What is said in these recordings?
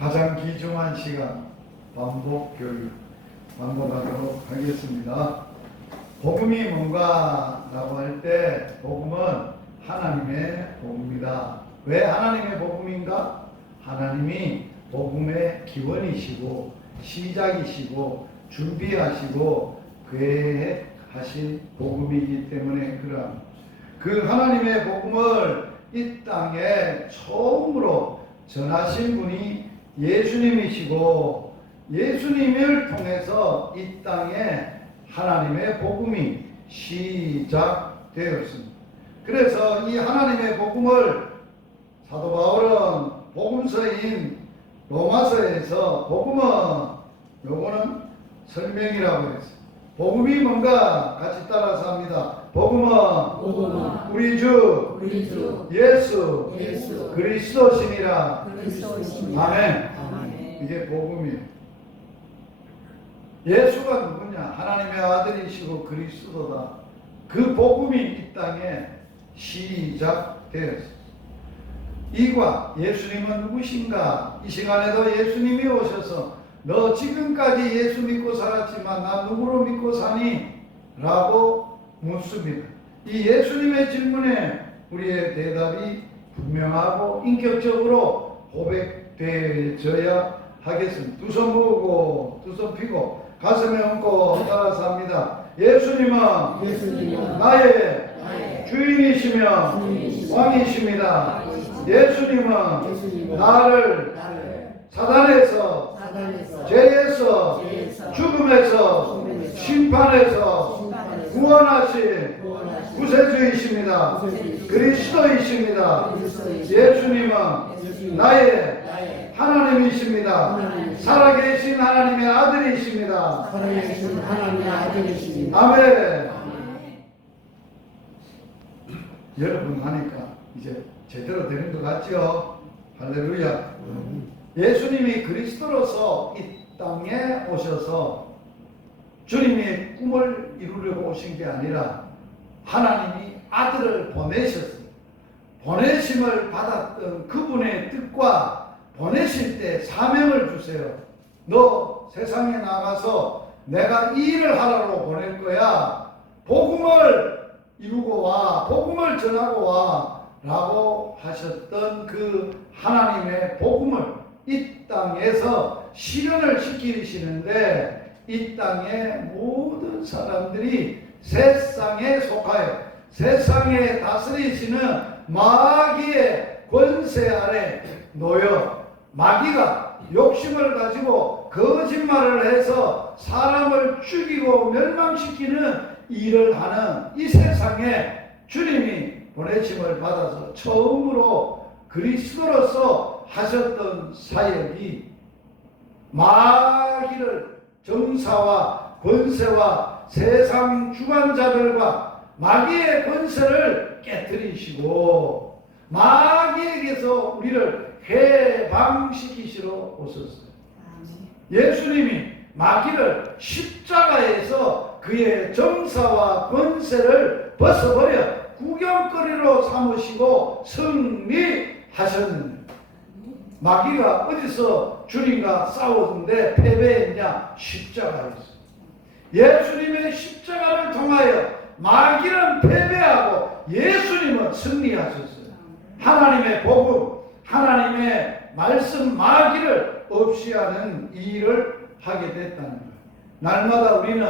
가장 귀중한 시간 반복 교육 반복하도록 하겠습니다. 복음이 뭔가 라고 할 때 복음은 하나님의 복음이다. 왜 하나님의 복음인가? 하나님이 복음의 기원이시고 시작이시고 준비하시고 계획하신 복음이기 때문에 그런 그 하나님의 복음을 이 땅에 처음으로 전하신 분이 예수님이시고 예수님을 통해서 이 땅에 하나님의 복음이 시작되었습니다. 그래서 이 하나님의 복음을 사도 바울은 복음서인 로마서에서 복음은 요거는 설명이라고 했어요. 복음이 뭔가 같이 따라서 합니다. 복음은 우리 주 예수 그리스도시니라. 아멘. 이게 복음이에요. 예수가 누구냐? 하나님의 아들이시고 그리스도다. 그 복음이 이 땅에 시작되었어요. 이과 예수님은 누구신가? 이 시간에도 예수님이 오셔서 너 지금까지 예수 믿고 살았지만 나 누구로 믿고 사니? 라고 묻습니다. 이 예수님의 질문에 우리의 대답이 분명하고 인격적으로 고백되어야 하겠습니다. 두 손 모으고 두 손 펴고 가슴에 얹고 따라서 합니다. 예수님은 나의 주인이시며 왕이십니다. 예수님은 나를 사단에서 죄에서 죽음에서 심판에서 구원하신 구세주이십니다. 그리스도이십니다. 예수님은 나의 하나님이십니다. 살아계신 하나님의 아들이십니다. 아멘. 여러분 하니까 이제 제대로 되는 것 같죠? 할렐루야. 예수님이 그리스도로서 이 땅에 오셔서 주님의 꿈을 이루려고 오신 게 아니라 하나님이 아들을 보내셨어요. 보내심을 받았던 그분의 뜻과 보내실 때 사명을 주세요. 너 세상에 나가서 내가 이 일을 하라고 보낼 거야. 복음을 이루고 와. 복음을 전하고 와. 라고 하셨던 그 하나님의 복음을 이 땅에서 실현을 시키시는데 이 땅의 모든 사람들이 세상에 속하여 세상에 다스리시는 마귀의 권세 아래 놓여 마귀가 욕심을 가지고 거짓말을 해서 사람을 죽이고 멸망시키는 일을 하는 이 세상에 주님이 보내심을 받아서 처음으로 그리스도로서 하셨던 사역이 마귀를 정사와 권세와 세상 주관자들과 마귀의 권세를 깨뜨리시고 마귀에게서 우리를 해방시키시러 오셨어요. 예수님이 마귀를 십자가에서 그의 정사와 권세를 벗어버려 구경거리로 삼으시고 승리하셨는데 마귀가 어디서 주님과 싸웠는데 패배했냐? 십자가였어요. 예수님의 십자가를 통하여 마귀는 패배하고 예수님은 승리하셨어요. 하나님의 복음, 하나님의 말씀 마귀를 없이 하는 일을 하게 됐다는 거예요. 날마다 우리는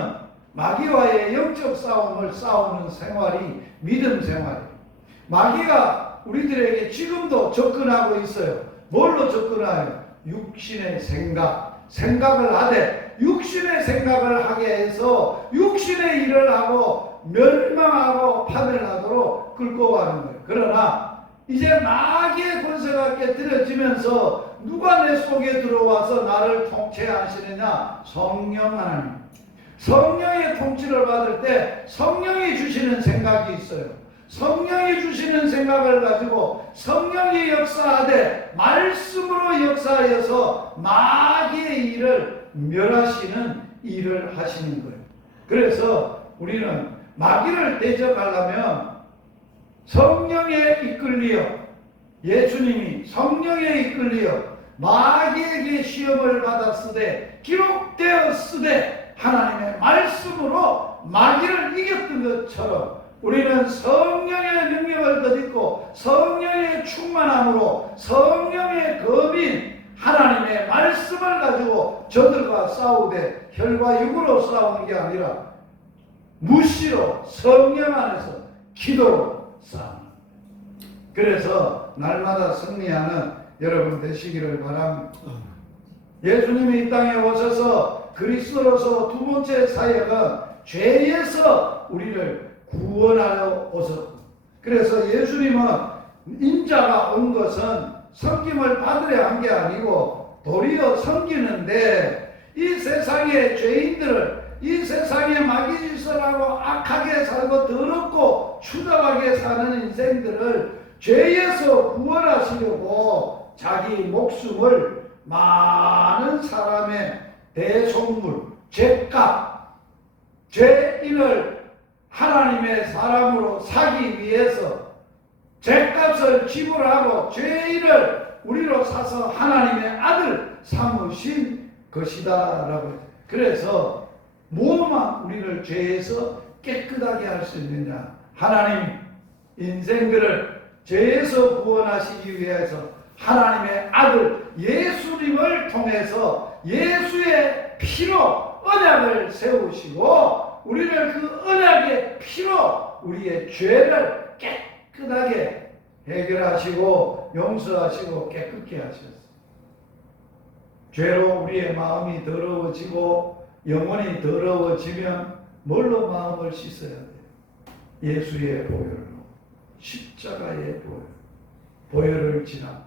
마귀와의 영적 싸움을 싸우는 생활이 믿음 생활이에요. 마귀가 우리들에게 지금도 접근하고 있어요. 뭘로 접근해요? 육신의 생각을 하되 육신의 생각을 하게 해서 육신의 일을 하고 멸망하고 파멸하도록 끌고 가는 거예요. 그러나 이제 마귀의 권세가 깨뜨려지면서 누가 내 속에 들어와서 나를 통치하시느냐? 성령 하나님. 성령의 통치를 받을 때 성령이 주시는 생각이 있어요. 성령이 주시는 생각을 가지고 성령이 역사하되 말씀으로 역사하여서 마귀의 일을 멸하시는 일을 하시는 거예요. 그래서 우리는 마귀를 대적하려면 성령에 이끌리어 예수님이 성령에 이끌리어 마귀에게 시험을 받았으되 기록되었으되 하나님의 말씀으로 마귀를 이겼던 것처럼 우리는 성령의 능력을 덧입고 성령의 충만함으로 성령의 검인 하나님의 말씀을 가지고 저들과 싸우되 혈과 육으로 싸우는 게 아니라 무시로 성령 안에서 기도로 싸우는. 그래서 날마다 승리하는 여러분 되시기를 바랍니다. 예수님이 이 땅에 오셔서 그리스도로서 두 번째 사역은 죄에서 우리를 구원하러 오셨고, 그래서 예수님은 인자가 온 것은 섬김을 받으려 한 게 아니고 도리어 섬기는데, 이 세상의 죄인들을, 이 세상에 마귀짓을 하고 악하게 살고 더럽고 추잡하게 사는 인생들을 죄에서 구원하시려고 자기 목숨을 많은 사람의 대속물, 죄값, 죄인을 하나님의 사람으로 사기 위해서 죄값을 지불하고 죄인을 우리로 사서 하나님의 아들 삼으신 것이다 라고 했어요. 그래서 뭐만 우리를 죄에서 깨끗하게 할 수 있느냐, 하나님 인생들을 죄에서 구원하시기 위해서 하나님의 아들 예수님을 통해서 예수의 피로 언약을 세우시고 우리를 그 언약의 피로 우리의 죄를 깨끗하게 해결하시고 용서하시고 깨끗게 하셨어요. 죄로 우리의 마음이 더러워지고 영혼이 더러워지면 뭘로 마음을 씻어야 돼요? 예수의 보혈로, 십자가의 보혈, 보혈을 지나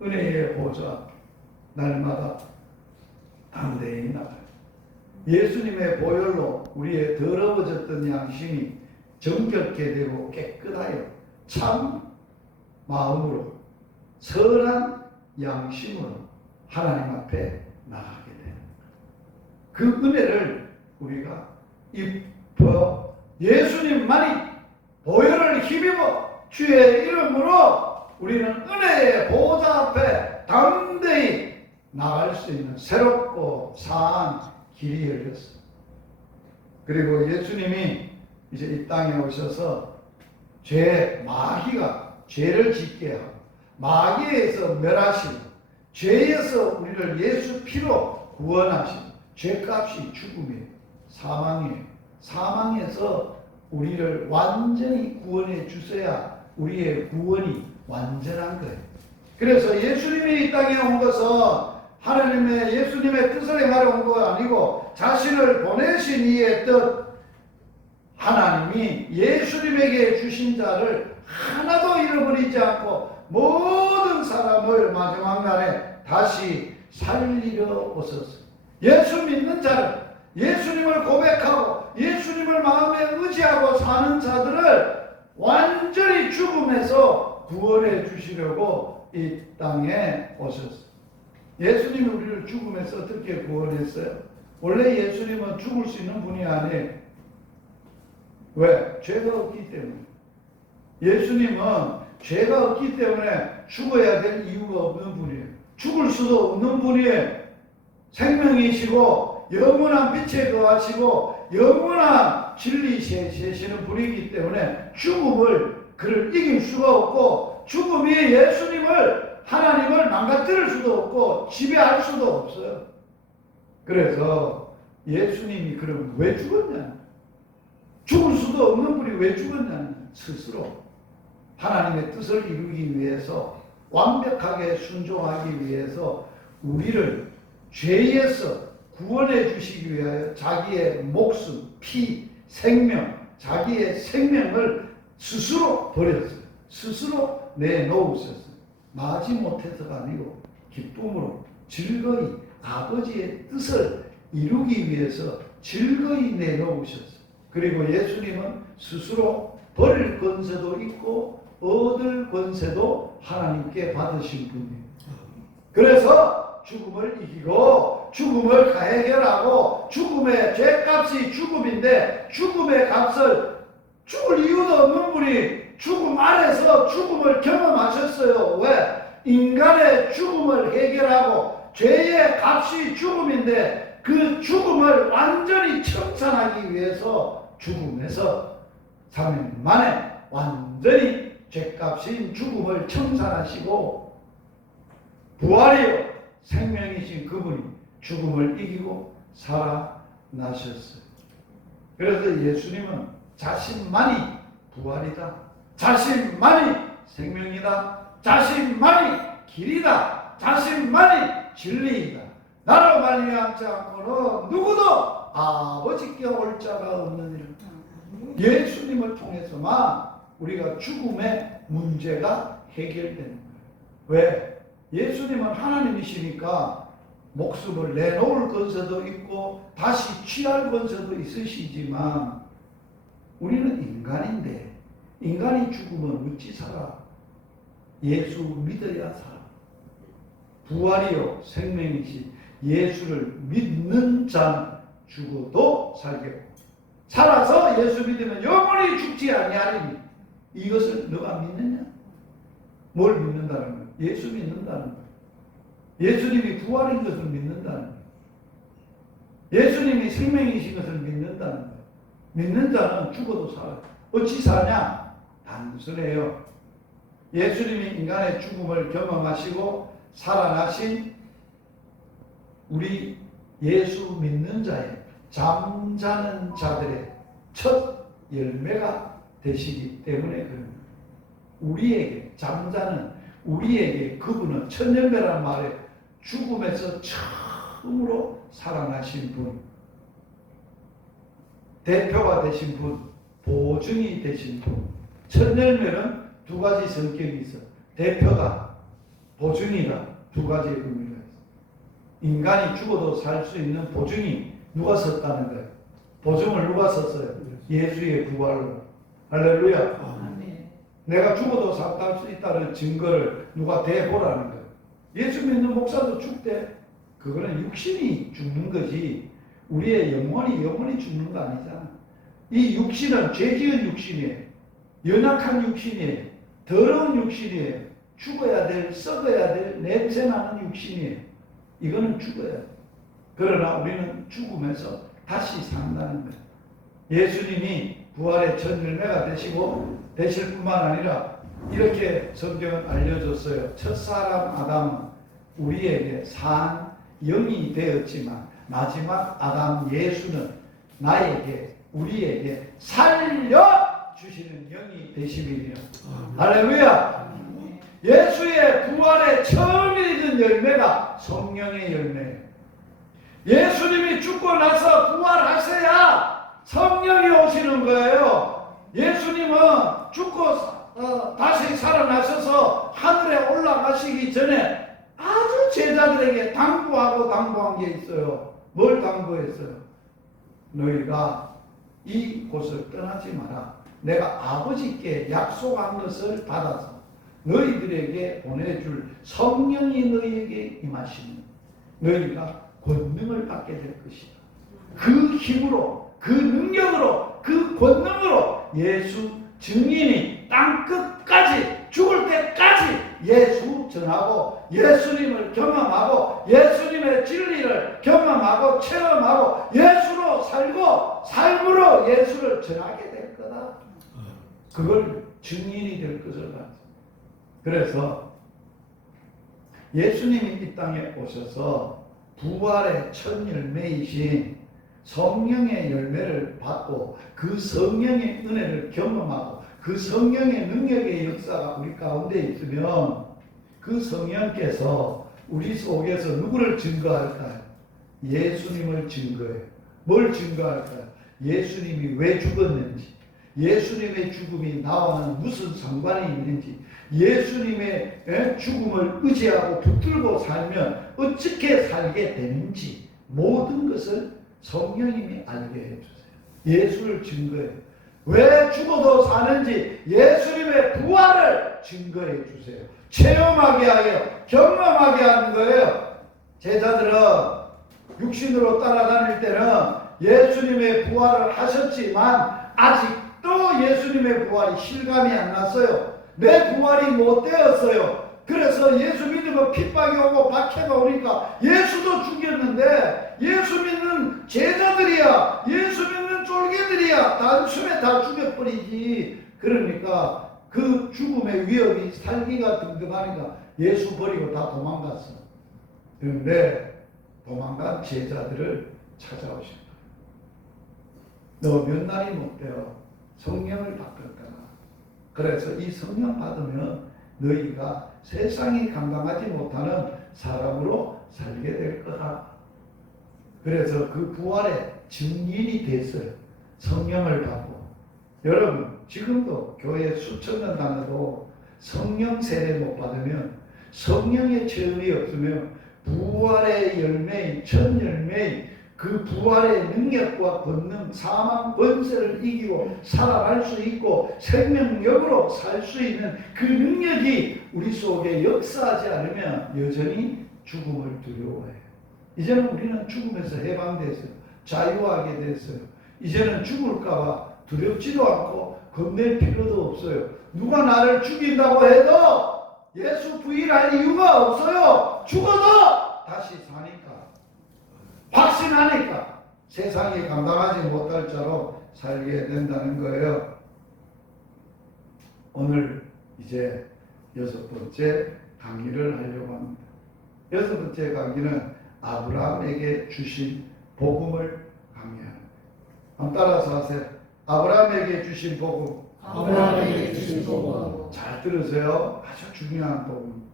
은혜의 보좌 날마다 담대히 나가요. 예수님의 보혈로 우리의 더러워졌던 양심이 정결케 되고 깨끗하여 참 마음으로 선한 양심으로 하나님 앞에 나가게 돼요. 그 은혜를 우리가 입어 예수님만이 보혈을 힘입어 주의 이름으로 우리는 은혜의 보좌 앞에 담대히 나갈 수 있는 새롭고 사한 길이 열렸어요. 그리고 예수님이 이제 이 땅에 오셔서 마귀가 죄를 짓게 하고 마귀에서 멸하시고 죄에서 우리를 예수 피로 구원하시고 죄값이 죽음이에요. 사망이에요. 사망에서 우리를 완전히 구원해 주셔야 우리의 구원이 완전한 거예요. 그래서 예수님이 이 땅에 온 것은 하나님의 예수님의 뜻을 행하러 온 거 아니고 자신을 보내신 이의 뜻, 하나님이 예수님에게 주신 자를 하나도 잃어버리지 않고 모든 사람을 마지막 날에 다시 살리려 오셨어요. 예수 믿는 자를, 예수님을 고백하고 예수님을 마음에 의지하고 사는 자들을 완전히 죽음에서 구원해 주시려고 이 땅에 오셨어요. 예수님이 우리를 죽음에서 어떻게 구원했어요? 원래 예수님은 죽을 수 있는 분이 아니에요. 왜? 죄가 없기 때문에. 예수님은 죄가 없기 때문에 죽어야 될 이유가 없는 분이에요. 죽을 수도 없는 분이에요. 생명이시고 영원한 빛에 거하시고 영원한 진리 세시는 분이기 때문에 죽음을 그를 이길 수가 없고, 죽음이 예수님을 하나님을 망가뜨릴 수도 없고 지배할 수도 없어요. 그래서 예수님이 그럼 왜 죽었냐? 죽을 수도 없는 분이 왜 죽었냐? 스스로 하나님의 뜻을 이루기 위해서, 완벽하게 순종하기 위해서 우리를 죄에서 구원해 주시기 위하여 자기의 목숨, 피, 생명, 자기의 생명을 스스로 버렸어요. 스스로 내놓으셨어요. 마지 못해서가 아니고 기쁨으로 즐거이 아버지의 뜻을 이루기 위해서 즐거이 내놓으셨어요. 그리고 예수님은 스스로 버릴 권세도 있고 얻을 권세도 하나님께 받으신 분이에요. 그래서 죽음을 이기고 죽음을 해결하고, 죽음의 죄값이 죽음인데 죽음의 값을 죽을 이유도 없는 분이 죽음 안에서 죽음을 경험하셨어요. 왜? 인간의 죽음을 해결하고 죄의 값이 죽음인데 그 죽음을 완전히 청산하기 위해서 죽음에서 3일 만에 완전히 죄값인 죽음을 청산하시고 부활이요 생명이신 그분이 죽음을 이기고 살아나셨어요. 그래서 예수님은 자신만이 부활이다, 자신만이 생명이다, 자신만이 길이다, 자신만이 진리이다. 나로 말미암지 않고는 누구도 아버지께 올 자가 없느니라. 예수님을 통해서만 우리가 죽음의 문제가 해결되는 거예요. 왜? 예수님은 하나님이시니까 목숨을 내놓을 권세도 있고 다시 취할 권세도 있으시지만 우리는 인간인데 인간이 죽으면 어찌 살아? 예수 믿어야 살아. 부활이요 생명이시 예수를 믿는 자는 죽어도 살겠고 살아서 예수 믿으면 영원히 죽지 아니하리니 이것을 너가 믿느냐? 뭘 믿는다는 거야? 예수 믿는다는 거야. 예수님이 부활인 것을 믿는다는 거야. 예수님이 생명이신 것을 믿는다는 거야. 믿는 자는 죽어도 살아. 어찌 사냐? 단순해요. 예수님이 인간의 죽음을 경험하시고 살아나신 우리 예수 믿는 자의 잠자는 자들의 첫 열매가 되시기 때문에 그런 우리에게 잠자는 우리에게 그분은 첫 열매라는 말에 죽음에서 처음으로 살아나신 분, 대표가 되신 분, 보증이 되신 분. 첫 열매는 두 가지 성격이 있어. 대표다, 보증이다. 두 가지의 의미가 있어. 인간이 죽어도 살 수 있는 보증이 누가 섰다는 거예요? 보증을 누가 섰어요? 예수의 부활로. 할렐루야. 아멘. 내가 죽어도 살아날 수 있다는 증거를 누가 대보라는 거예요. 예수 믿는 목사도 죽대. 그거는 육신이 죽는 거지 우리의 영혼이 죽는 거 아니잖아. 이 육신은 죄지은 육신이에요. 연약한 육신이에요. 더러운 육신이에요. 죽어야 될, 썩어야 될, 냄새나는 육신이에요. 이거는 죽어야 돼. 그러나 우리는 죽으면서 다시 산다는 거예요. 예수님이 부활의 첫 열매가 되실 뿐만 아니라 이렇게 성경은 알려줬어요. 첫사람 아담은 우리에게 산 영이 되었지만 마지막 아담 예수는 나에게 우리에게 살려주시는 영이 되심이며 할렐루야. 예수의 부활의 처음 익은 열매가 성령의 열매예요. 예수님이 죽고 나서 부활하셔야 성령이 오시는 거예요. 예수님은 죽고 다시 살아나셔서 하늘에 올라가시기 전에 아주 제자들에게 당부한 게 있어요. 뭘 당부했어요? 너희가 이 곳을 떠나지 마라. 내가 아버지께 약속한 것을 받아서 너희들에게 보내줄 성령이 너희에게 임하시는 너희가 권능을 받게 될 것이다. 그 힘으로, 그 능력으로, 그 권능으로 예수 증인이 땅 끝까지 죽을 때까지 예수 전하고 예수님을 경험하고 예수님의 진리를 경험하고 체험하고 예수로 살고 삶으로 예수를 전하게 될 거다. 그걸 증인이 될 것을 봤어요. 그래서 예수님이 이 땅에 오셔서 부활의 첫 열매이신 성령의 열매를 받고 그 성령의 은혜를 경험하고 그 성령의 능력의 역사가 우리 가운데 있으면 그 성령께서 우리 속에서 누구를 증거할까요? 예수님을 증거해요. 뭘 증거할까요? 예수님이 왜 죽었는지, 예수님의 죽음이 나와는 무슨 상관이 있는지, 예수님의 죽음을 의지하고 붙들고 살면 어떻게 살게 되는지 모든 것을 성령님이 알게 해주세요. 예수를 증거해요. 왜 죽어도 사는지 예수님의 부활을 증거해 주세요. 체험하게 하여 경험하게 하는 거예요. 제자들은 육신으로 따라다닐 때는 예수님의 부활을 하셨지만 아직도 예수님의 부활이 실감이 안 났어요. 내 부활이 못 되었어요. 그래서 예수 믿으면 핍박이 오고 박해가 오니까 예수도 죽였는데 예수 믿는 제자들이야, 예수 믿는 쫄개들이야 단숨에 다 죽여버리지. 그러니까 그 죽음의 위협이 살기가 등등하니까 예수 버리고 다 도망갔어. 그런데 도망간 제자들을 찾아오신 거야. 너 몇 날이 못 되어 성령을 받을 거라. 그래서 이 성령 받으면 너희가 세상이 감당하지 못하는 사람으로 살게 될 거다. 그래서 그 부활의 증인이 됐어요. 성령을 받고. 여러분 지금도 교회 수천 년 다녀도 성령 세례 못 받으면, 성령의 체험이 없으면 부활의 열매인 첫 열매인 그 부활의 능력과 권능, 사망 권세를 이기고 살아날 수 있고 생명력으로 살 수 있는 그 능력이 우리 속에 역사하지 않으면 여전히 죽음을 두려워해요. 이제는 우리는 죽음에서 해방됐어요. 자유하게 됐어요. 이제는 죽을까봐 두렵지도 않고 겁낼 필요도 없어요. 누가 나를 죽인다고 해도 예수 부인할 이유가 없어요. 죽어도 다시 사니까, 확신하니까 세상이 감당하지 못할 자로 살게 된다는 거예요. 오늘 이제 6번째 강의를 하려고 합니다. 6번째 강의는 아브라함에게 주신 복음을 강의하는 거예요. 한번 따라서 하세요. 아브라함에게 주신 복음. 아브라함에게 주신 복음. 잘 들으세요. 아주 중요한 복음.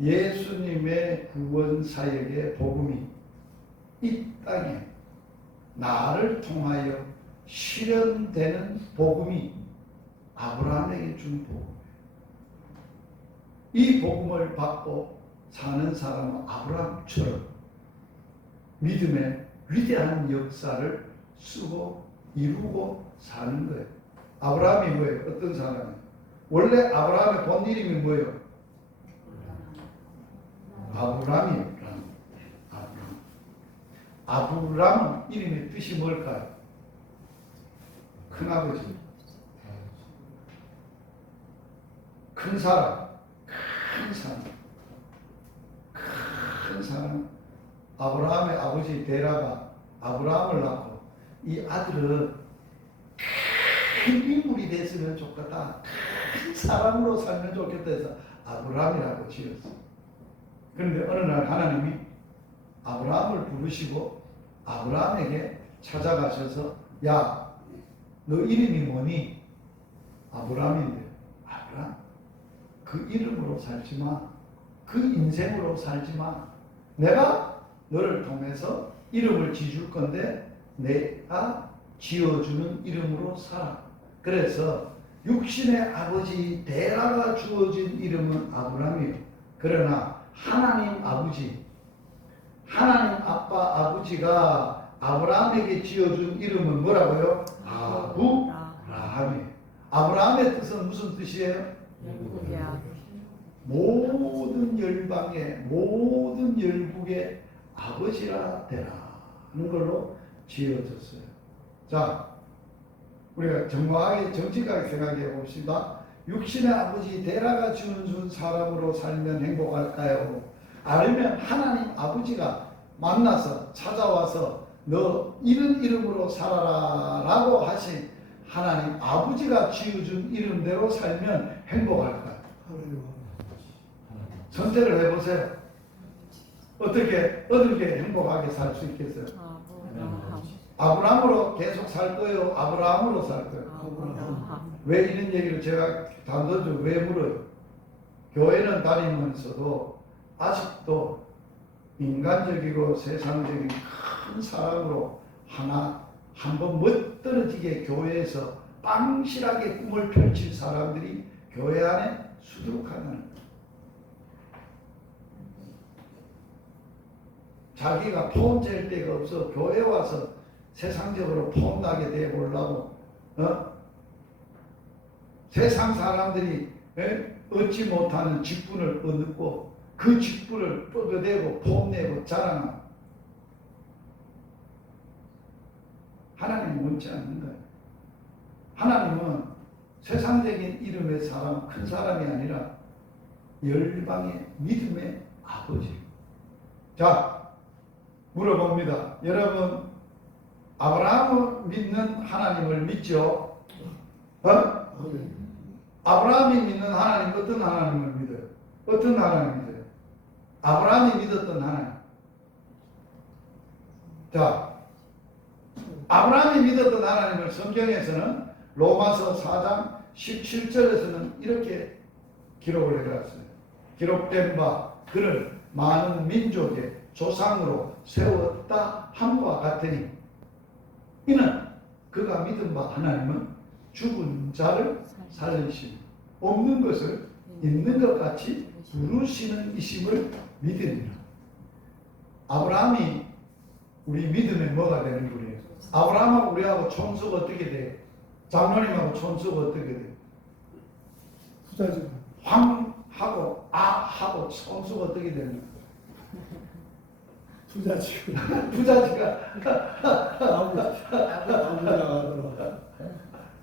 예수님의 구원 사역의 복음이 이 땅에 나를 통하여 실현되는 복음이 아브라함에게 준 복음. 이 복음을 받고 사는 사람은 아브라함처럼 믿음의 위대한 역사를 쓰고 이루고 사는 거예요. 아브라함이 뭐예요? 어떤 사람이에요? 원래 아브라함의 본 이름이 뭐예요? 아브라함이에요. 아브라함은 이름의 뜻이 뭘까요? 큰아버지, 큰 사람, 큰 사람, 큰 사람. 아브라함의 아버지 데라가 아브라함을 낳고 이 아들은 큰 인물이 됐으면 좋겠다, 큰 사람으로 살면 좋겠다 해서 아브라함이라고 지었어. 그런데 어느 날 하나님이 아브라함을 부르시고 아브라함에게 찾아가셔서 야, 너 이름이 뭐니? 아브라함인데, 아브라함, 그 이름으로 살지 마. 그 인생으로 살지 마. 내가 너를 통해서 이름을 지어줄 건데 내가 지어주는 이름으로 살아. 그래서 육신의 아버지 데라가 주어진 이름은 아브라함이에요. 그러나 하나님 아버지, 하나님 아빠 아버지가 아브라함에게 지어준 이름은 뭐라고요? 아브라함이에요. 아브라함의 뜻은 무슨 뜻이에요? 모든 열방의, 모든 열국의 아버지라 되라는 걸로 지어졌어요. 자, 우리가 정확하게 정직하게 생각해 봅시다. 육신의 아버지 데라가 준 사람으로 살면 행복할까요? 아니면 하나님 아버지가 만나서 찾아와서 너 이런 이름으로 살아라 라고 하신 하나님 아버지가 지어준 이름대로 살면 행복할까요? 선택을 해보세요. 어떻게 행복하게 살 수 있겠어요? 아브라함으로 계속 살 거예요? 아브라함으로 살 거예요? 왜 이런 얘기를 제가 단도직으로 왜 물어요? 교회는 다니면서도 아직도 인간적이고 세상적인 큰 사람으로 한번 멋떨어지게 교회에서 빵실하게 꿈을 펼칠 사람들이 교회 안에 수두룩하다는 거예요. 자기가 폼 잴 데가 없어 교회 와서 세상적으로 폼나게 되어보려고 세상 사람들이 얻지 못하는 직분을 얻고 그 직분을 뻗어대고 폼내고 자랑하는 하나님은 원치 않는 거예요. 하나님은 세상적인 이름의 사람, 큰 사람이 아니라 열방의 믿음의 아버지. 자, 물어봅니다. 여러분, 아브라함을 믿는 하나님을 믿죠? 아브라함이 믿는 하나님, 어떤 하나님을 믿어요? 어떤 하나님 믿어요? 아브라함이 믿었던 하나님. 자, 아브라함이 믿었던 하나님을 성경에서는 로마서 4장 17절에서는 이렇게 기록을 해놨어요. 기록된 바 그를 많은 민족의 조상으로 세웠다 함과 같으니 이는 그가 믿은 바 하나님은 죽은 자를 살리시고 없는 것을 있는 것 같이 부르시는 이심을 믿으니라. 아브라함이 우리 믿음에 뭐가 되는 분이에요? 아브라함하고 우리하고 총수가 어떻게 돼요? 장로님하고 총수가 어떻게 돼요? 부자지. 황하고 아하고 총수가 어떻게 되는 거예요? 부자지. 부자지가 아버지가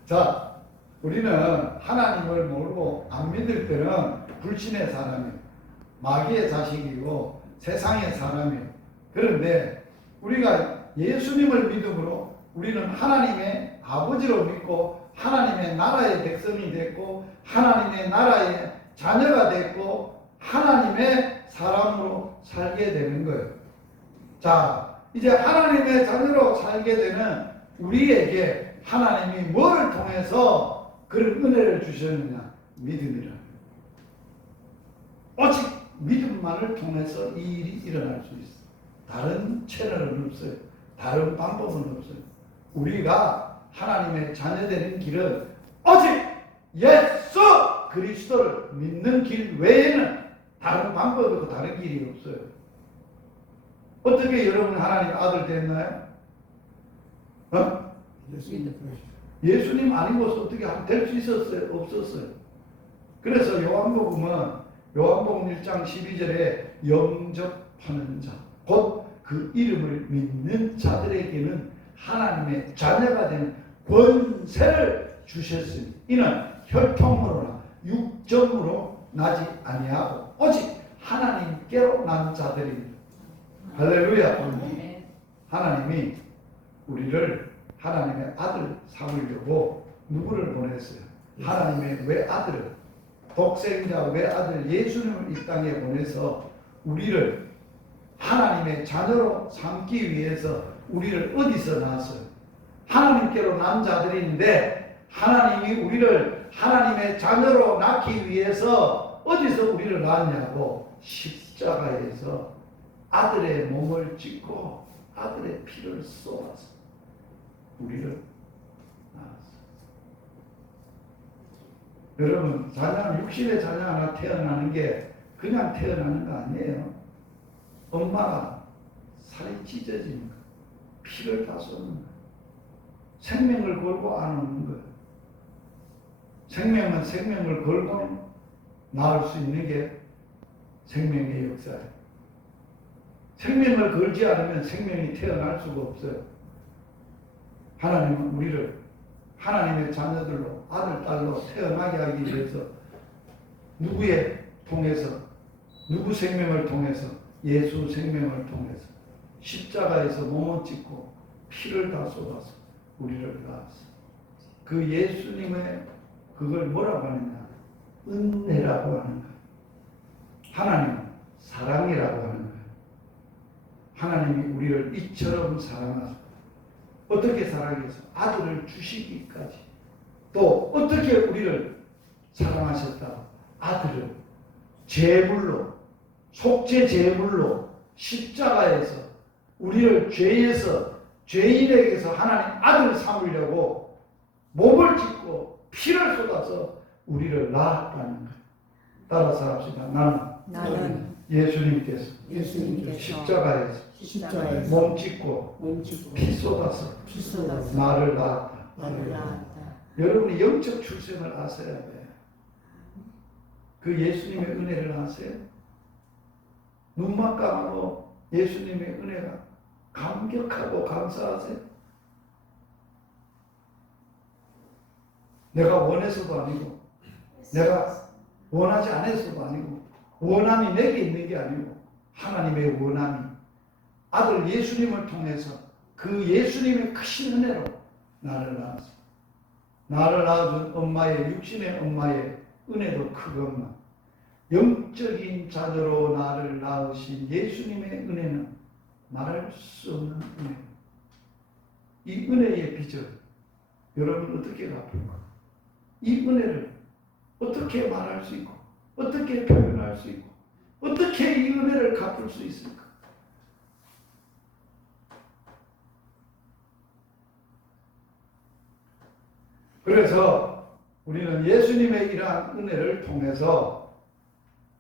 자, 우리는 하나님을 모르고 안 믿을 때는 불신의 사람이에요. 마귀의 자식이고 세상의 사람이에요. 그런데 우리가 예수님을 믿음으로 우리는 하나님의 아버지로 믿고 하나님의 나라의 백성이 됐고 하나님의 나라의 자녀가 됐고 하나님의 사람으로 살게 되는 거예요. 자, 이제 하나님의 자녀로 살게 되는 우리에게 하나님이 뭘 통해서 그런 은혜를 주셨느냐? 믿음이라. 오직 믿음만을 통해서 이 일이 일어날 수 있어요. 다른 채널은 없어요. 다른 방법은 없어요. 우리가 하나님의 자녀되는 길은 오직 예수 그리스도를 믿는 길 외에는 다른 방법이 없고 다른 길이 없어요. 어떻게 여러분 하나님 아들 됐나요? 예수님 아니고서 어떻게 될 수 있었어요? 없었어요. 그래서 요한복음은 요한복음 1장 12절에 영접하는 자, 곧 그 이름을 믿는 자들에게는 하나님의 자녀가 되는 권세를 주셨으니 이는 혈통으로나 육정으로 나지 아니하고 오직 하나님께로 난 자들입니다. 할렐루야. 하나님이 우리를 하나님의 아들 삼으려고 누구를 보냈어요? 하나님의 외아들을, 독생자 외아들 예수님을 이 땅에 보내서 우리를 하나님의 자녀로 삼기 위해서 우리를 어디서 낳았어요? 하나님께로 난 자들인데 하나님이 우리를 하나님의 자녀로 낳기 위해서 어디서 우리를 낳았냐고? 십자가에서 아들의 몸을 찢고 아들의 피를 쏟아서 우리를 낳았어요. 여러분, 자녀는 육신의 자녀 하나 태어나는 게 그냥 태어나는 거 아니에요. 엄마가 살이 찢어지는 거예요. 피를 다 쏟는 거예요. 생명을 걸고 안 오는 거예요. 생명은 생명을 걸고 낳을 수 있는 게 생명의 역사예요. 생명을 걸지 않으면 생명이 태어날 수가 없어요. 하나님은 우리를 하나님의 자녀들로 아들, 딸로 태어나게 하기 위해서 누구의 통해서, 누구 생명을 통해서, 예수 생명을 통해서 십자가에서 몸을 찢고 피를 다 쏟아서 우리를 낳았어. 그 예수님의 그걸 뭐라고 하느냐? 은혜라고 하는 거예요. 하나님은 사랑이라고 하는 거예요. 하나님이 우리를 이처럼 사랑하사 어떻게 사랑해서 아들을 주시기까지 또 어떻게 우리를 사랑하셨다? 아들을 제물로 속죄 제물로 십자가에서 우리를 죄에서 죄인에게서 하나님 아들을 삼으려고 몸을 찢고 피를 쏟아서 우리를 낳았다는 거예요. 따라서 합시다. 나는 예수님께서 십자가에서 몸 찢고 피 쏟아서 나를 낳았다. 여러분이 영적 출생을 아셔야 돼요. 그 예수님의 은혜를 아세요? 눈만 감아도 예수님의 은혜가 감격하고 감사하세요? 내가 원해서도 아니고 내가 원하지 않아서도 아니고 원함이 내게 있는 게 아니고 하나님의 원함이 아들 예수님을 통해서 그 예수님의 크신 은혜로 나를 낳았어. 나를 낳아준 엄마의 육신의 엄마의 은혜도 크건만 영적인 자녀로 나를 낳으신 예수님의 은혜는 말할 수 없는 은혜. 이 은혜의 빚을 여러분 어떻게 갚을까? 이 은혜를 어떻게 말할 수 있고 어떻게 표현할 수 있고 어떻게 이 은혜를 갚을 수 있을까? 그래서 우리는 예수님의 이러한 은혜를 통해서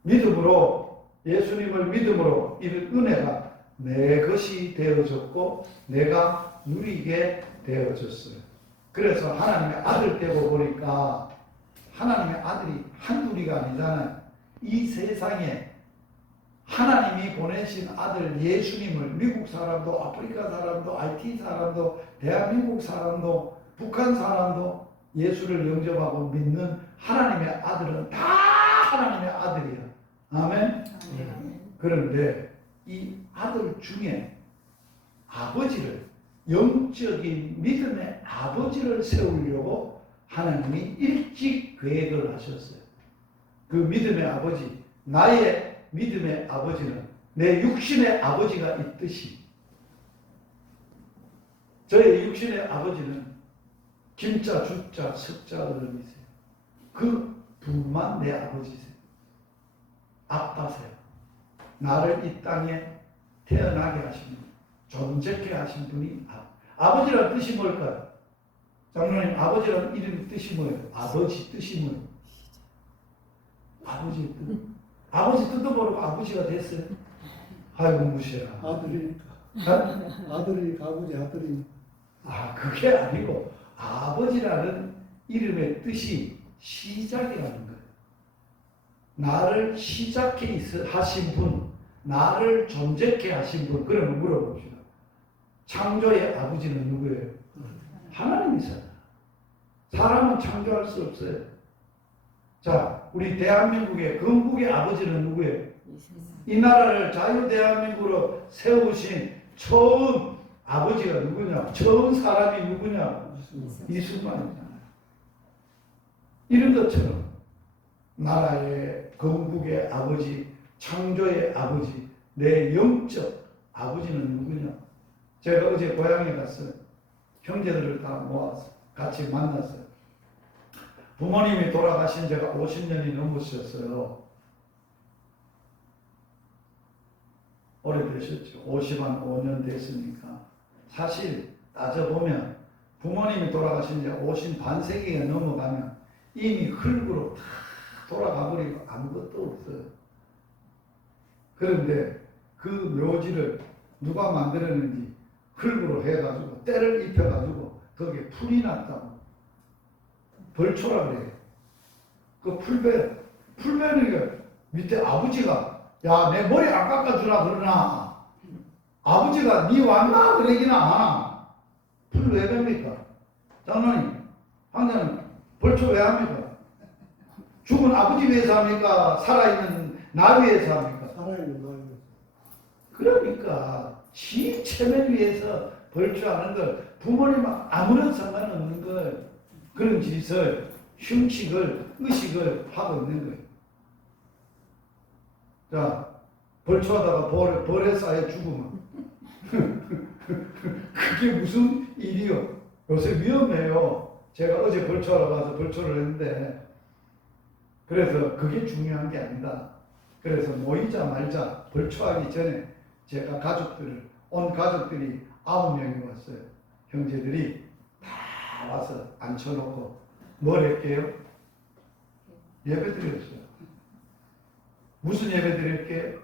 믿음으로 예수님을 믿음으로 이 은혜가 내 것이 되어졌고 내가 누리게 되어졌어요. 그래서 하나님의 아들 되고 보니까 하나님의 아들이 한둘이가 아니잖아요. 이 세상에 하나님이 보내신 아들 예수님을 미국 사람도 아프리카 사람도 IT 사람도 대한민국 사람도 북한 사람도 예수를 영접하고 믿는 하나님의 아들은 다 하나님의 아들이야. 아멘? 그런데 이 아들 중에 아버지를 영적인 믿음의 아버지를 세우려고 하나님이 일찍 계획을 하셨어요. 그 믿음의 아버지, 나의 믿음의 아버지는 내 육신의 아버지가 있듯이 저의 육신의 아버지는 김자, 주자, 석자 어른이세요. 그 분만 내 아버지세요. 아빠세요. 나를 이 땅에 태어나게 하신 분, 존재케 하신 분이 아버지란 뜻이 뭘까요? 장로님, 아버지란 이름 뜻이 뭐예요? 아버지 뜻이 뭐예요? 아버지의 뜻. 아버지 뜻도 모르고 아버지가 됐어요. 아이고 무시해라. 아들이니까. 아들이 아버지 아들이. 그게 아니고 아버지라는 이름의 뜻이 시작이라는 거예요. 나를 시작해 하신 분, 나를 존재케 하신 분. 그러면 물어봅시다. 창조의 아버지는 누구예요? 하나님이잖아요. 사람은 창조할 수 없어요. 자, 우리 대한민국의 건국의 아버지는 누구예요? 이 나라를 자유대한민국으로 세우신 처음 아버지가 누구냐? 처음 사람이 누구냐? 이승만이잖아요. 이런 것처럼 나라의 건국의 아버지, 창조의 아버지, 내 영적 아버지는 누구냐? 제가 어제 고향에 갔어요. 형제들을 다 모아서 같이 만났어요. 부모님이 돌아가신 지가 50년이 넘으셨어요. 오래되셨죠. 55년 됐으니까. 사실 따져보면 부모님이 돌아가신 지 50 반세기가 넘어가면 이미 흙으로 다 돌아가버리고 아무것도 없어요. 그런데 그 묘지를 누가 만들었는지 흙으로 해가지고 때를 입혀가지고 거기에 풀이 났다고. 벌초라 그래요. 그 풀베는 밑에 아버지가 야, 내 머리 안 깎아주라 그러나 아버지가 니 왔나 그러기나 풀 왜 뺍니까? 장로님, 황자는 벌초 왜 합니까? 죽은 아버지 위해서 합니까? 살아있는 나 위해서 합니까? 살아있는 나 위해서. 그러니까 지 체면 위해서 벌초하는 걸 부모님 아무런 상관없는 걸 그런 짓을 흉식을 의식을 하고 있는 거예요. 자, 벌초하다가 벌에 쌓여 죽으면 그게 무슨 일이요? 요새 위험해요. 제가 어제 벌초하러 가서 벌초를 했는데 그래서 그게 중요한 게 아니다. 그래서 모이자 말자 벌초하기 전에 제가 온 가족들이 9명이 왔어요. 형제들이 다 와서 앉혀놓고 뭘 했게요? 예배 드렸어요. 무슨 예배 드릴게요?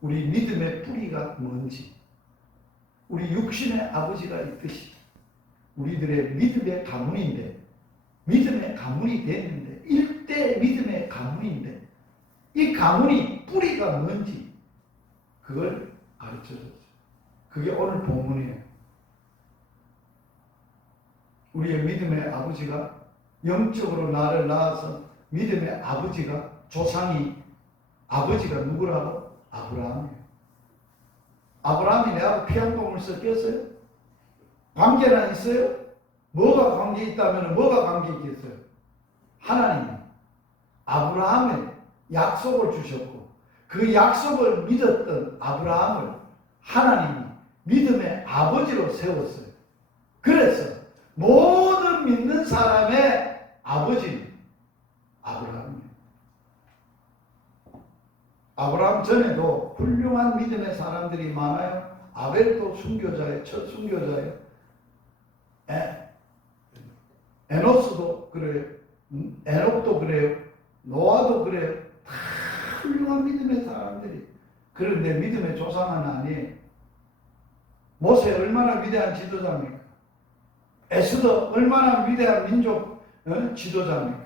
우리 믿음의 뿌리가 뭔지, 우리 육신의 아버지가 있듯이 우리들의 믿음의 가문인데, 믿음의 가문이 됐는데, 일대 믿음의 가문인데, 이 가문이 뿌리가 뭔지 그걸 가르쳐줬어요. 그게 오늘 본문이에요. 우리의 믿음의 아버지가 영적으로 나를 낳아서 믿음의 아버지가, 조상이, 아버지가 누구라고? 아브라함이에요. 아브라함이 내하고 피 한 방울 섞였어요? 관계는 있어요? 뭐가 관계 있다면 뭐가 관계 있겠어요? 하나님이 아브라함에 약속을 주셨고 그 약속을 믿었던 아브라함을 하나님이 믿음의 아버지로 세웠어요. 그래서 모든 믿는 사람의 아버지는 아브라함이에요. 아브라함 전에도 훌륭한 믿음의 사람들이 많아요. 아벨도 순교자예요. 첫 순교자예요. 에노스도 그래요. 에녹도 그래요. 노아도 그래요. 다 훌륭한 믿음의 사람들이. 그런데 믿음의 조상은 아니에요. 모세 얼마나 위대한 지도자입니까? 에스더 얼마나 위대한 민족 지도자입니까?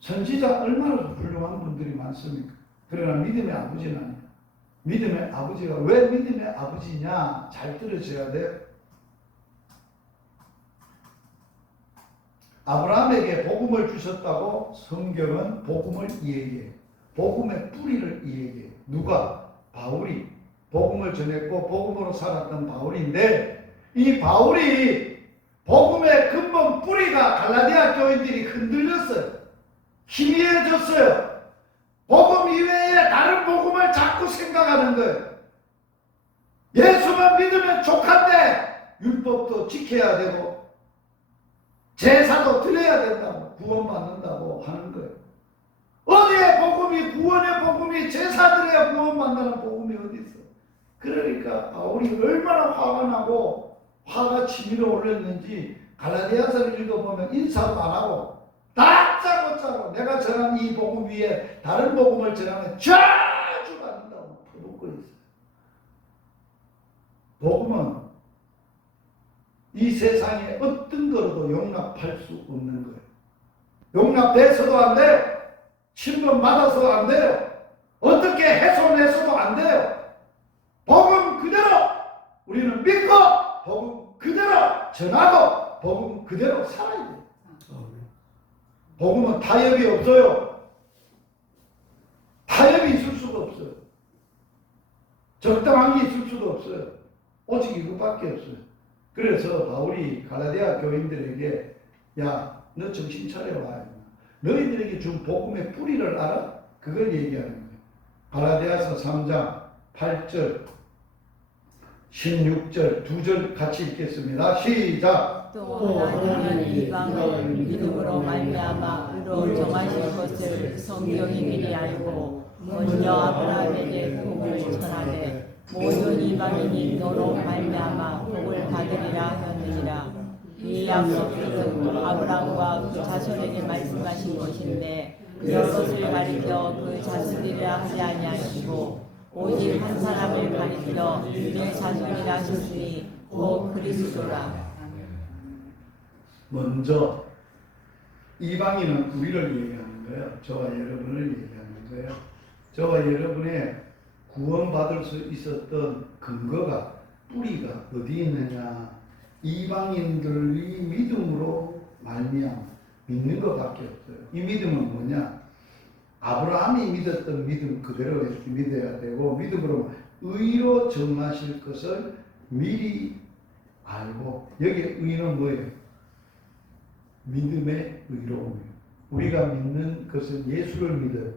선지자 얼마나 훌륭한 분들이 많습니까? 그러나 믿음의 아버지는 아니에요. 믿음의 아버지가 왜 믿음의 아버지냐? 잘 들으셔야 돼요. 아브라함에게 복음을 주셨다고 성경은 복음을 이야기해요. 복음의 뿌리를 이야기해요. 누가? 바울이 복음을 전했고 복음으로 살았던 바울인데 이 바울이 복음의 근본 뿌리가 갈라디아 교인들이 흔들렸어요. 희미해졌어요. 복음 이외에 다른 복음을 자꾸 생각하는 거예요. 예수만 믿으면 족한데 율법도 지켜야 되고 제사도 드려야 된다고 구원받는다고 하는 거예요. 어디에 복음이 구원의 복음이 제사 드려야 구원받는다는 복음이 어디 있어? 그러니까 바울이 얼마나 화가 나고 화가 치밀어 올렸는지 갈라디아서를 읽어보면 인사도 안 하고 다짜고짜로 내가 전한 이 복음 위에 다른 복음을 전하면 저주 받는다고 퍼붓고 있어요. 복음은 이 세상에 어떤 거로도 용납할 수 없는 거예요. 용납돼서도 안 돼요. 침범받아서도 안 돼요. 어떻게 훼손해서도 안 돼요. 복음 그대로 우리는 믿고 복음 그대로 전하고 복음 그대로 살아야 돼요. 복음은 타협이 없어요. 타협이 있을 수가 없어요. 적당한 게 있을 수도 없어요. 오직 이것밖에 없어요. 그래서 바울이 갈라디아 교인들에게 야, 너 정신 차려라. 너희들에게 준 복음의 뿌리를 알아? 그걸 얘기하는 거예요. 갈라디아서 3장 8절 16절 2절 같이 읽겠습니다. 시작. 또 하나님은 이방을 믿음으로 말미암아 의로 정하신 것을 성경이 미리 알고 먼저 아브라함에게 복을 전하되 모든 이방인이 너로 말미암아 복을 받으리라 하였느니라. 이 약속들은 아브라함과 그 자손에게 말씀하신 것인데 여럿을 가리켜 그 자손이라 하지 아니하시고 오직 한 사람을 가리켜 내 자손이라 하셨으니 곧 그리스도라. 먼저 이방인은 우리를 얘기하는 거예요. 저와 여러분을 얘기하는 거예요. 저와 여러분의 구원받을 수 있었던 근거가 뿌리가 어디 있느냐? 이방인들이 믿음으로 말미암아 믿는 것밖에 없어요. 이 믿음은 뭐냐? 아브라함이 믿었던 믿음 그대로 이렇게 믿어야 되고 믿음으로 의로 정하실 것을 미리 알고 여기 의는 뭐예요? 믿음의 의로움이에요. 우리가 믿는 것은 예수를 믿어요.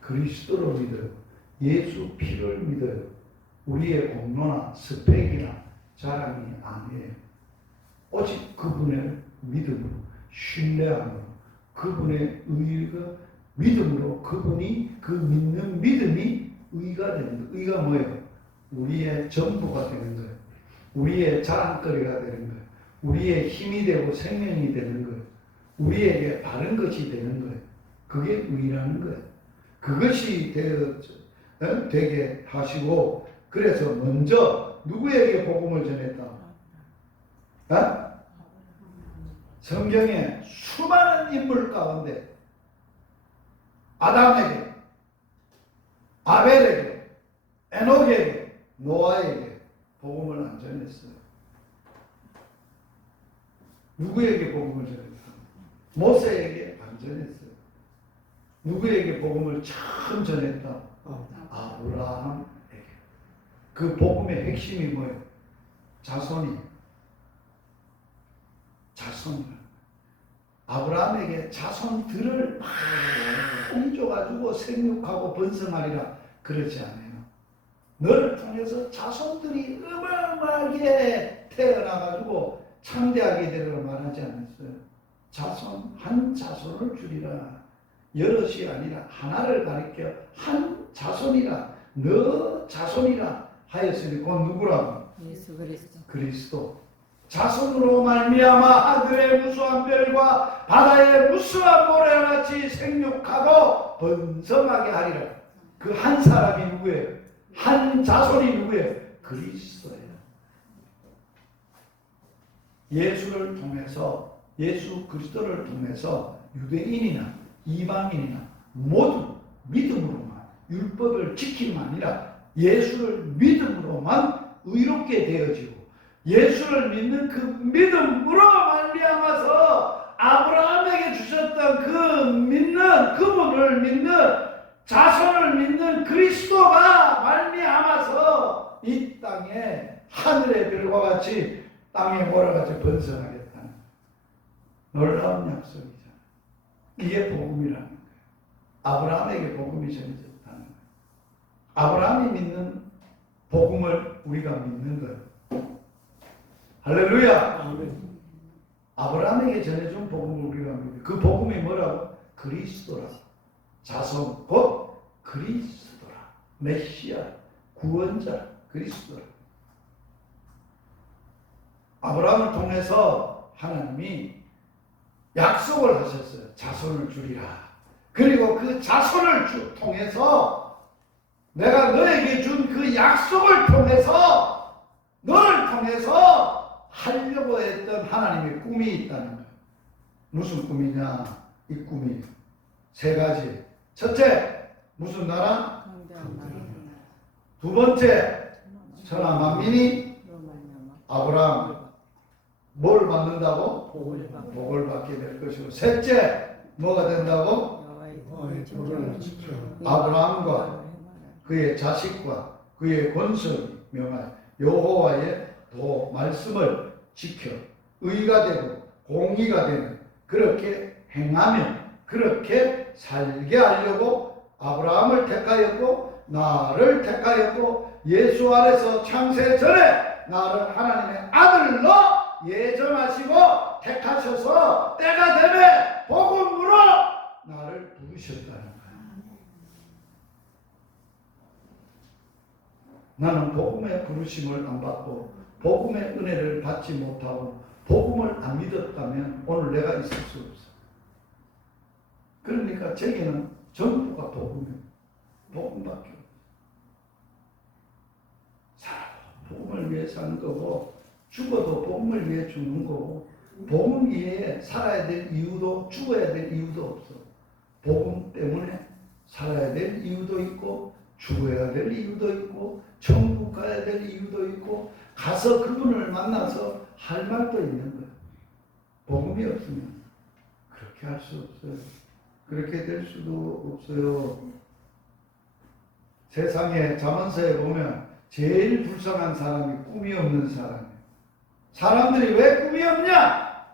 그리스도로 믿어요. 예수 피를 믿어요. 우리의 공로나 스펙이나 자랑이 아니에요. 오직 그분의 믿음으로 신뢰함으로 그분의 의가 믿음으로 그분이 그 믿는 믿음이 의가 되는 거예요. 의가 뭐예요? 우리의 전부가 되는 거예요. 우리의 자랑거리가 되는 거예요. 우리의 힘이 되고 생명이 되는 거예요. 우리에게 바른 것이 되는 거예요. 그게 의라는 거예요. 그것이 되게 하시고 그래서 먼저 누구에게 복음을 전했다? 어? 성경에 수많은 인물 가운데 아담에게, 아벨에게, 에녹에게, 노아에게 복음을 안 전했어요. 누구에게 복음을 전했다? 모세에게 안 전했어요. 누구에게 복음을 처음 전했다? 아브라함에게. 그 복음의 핵심이 뭐예요? 자손이. 아브라함에게 자손들을 많이 줘가지고 생육하고 번성하리라 그러지 않아요. 너를 통해서 자손들이 어마어마하게 태어나가지고 창대하게 되리라 말하지 않았어요. 한 자손을 주리라. 여럿이 아니라 하나를 가리켜 한 자손이라, 너 자손이라 하였으니 곧 누구라고? 예수 그리스도. 그리스도. 자손으로 말미암아 하늘의 무수한 별과 바다의 무수한 모래같이 생육하고 번성하게 하리라. 그 한 사람이 누구예요? 한 자손이 누구예요? 그리스도예요. 예수를 통해서, 예수 그리스도를 통해서 유대인이나 이방인이나 모두 믿음으로만, 율법을 지킴만 아니라 예수를 믿음으로만 의롭게 되어지고, 예수를 믿는 그 믿음으로 말미암아서 아브라함에게 주셨던 그분을 믿는 자손을 믿는 그리스도가 말미암아서 이 땅에 하늘의 별과 같이 땅에 모래같이 번성하겠다는 놀라운 약속이잖아요. 이게 복음이라는 거예요. 아브라함에게 복음이 전해졌다는 거예요. 아브라함이 믿는 복음을 우리가 믿는 거예요. 할렐루야. 아멘. 아브라함에게 전해준 복음을 우리가 믿는 그 복음이 뭐라고? 그리스도라. 자손 곧 그리스도라. 메시아, 구원자 그리스도라. 아브라함을 통해서 하나님이 약속을 하셨어요. 자손을 주리라. 그리고 그 자손을 통해서 내가 너에게 준 그 약속을 통해서 너를 통해서 하려고 했던 하나님의 꿈이 있다는 거예요. 무슨 꿈이냐? 이 꿈이 세 가지. 첫째, 무슨 나라? 두 번째, 천하 만민이 아브라함 뭘 받는다고? 복을 받게 될 것이고, 셋째, 뭐가 된다고? 아브라함과 그의 자식과 그의 권속이 명한 여호와의 도 말씀을 지켜 의가 되고 공의가 되는, 그렇게 행하며 그렇게 살게 하려고 아브라함을 택하였고 나를 택하였고 예수 안에서 창세 전에 나를 하나님의 아들로 예정하시고 택하셔서 때가 되매 복음으로 나를 부르셨다는 거야. 나는 복음의 부르심을 안 받고 복음의 은혜를 받지 못하고 복음을 안 믿었다면 오늘 내가 있을 수 없어. 그러니까 제게는 전부가 복음이에요. 복음밖에 없어. 살아도 복음을 위해 사는 거고 죽어도 복음을 위해 죽는 거고 복음 위에 살아야 될 이유도 죽어야 될 이유도 없어. 복음 때문에 살아야 될 이유도 있고 죽어야 될 이유도 있고 천국 가야 될 이유도 있고 가서 그분을 만나서 할 말도 있는 거예요. 복음이 없으면 그렇게 할 수 없어요. 그렇게 될 수도 없어요. 세상에 잠언서에 보면 제일 불쌍한 사람이 꿈이 없는 사람이에요. 사람들이 왜 꿈이 없냐?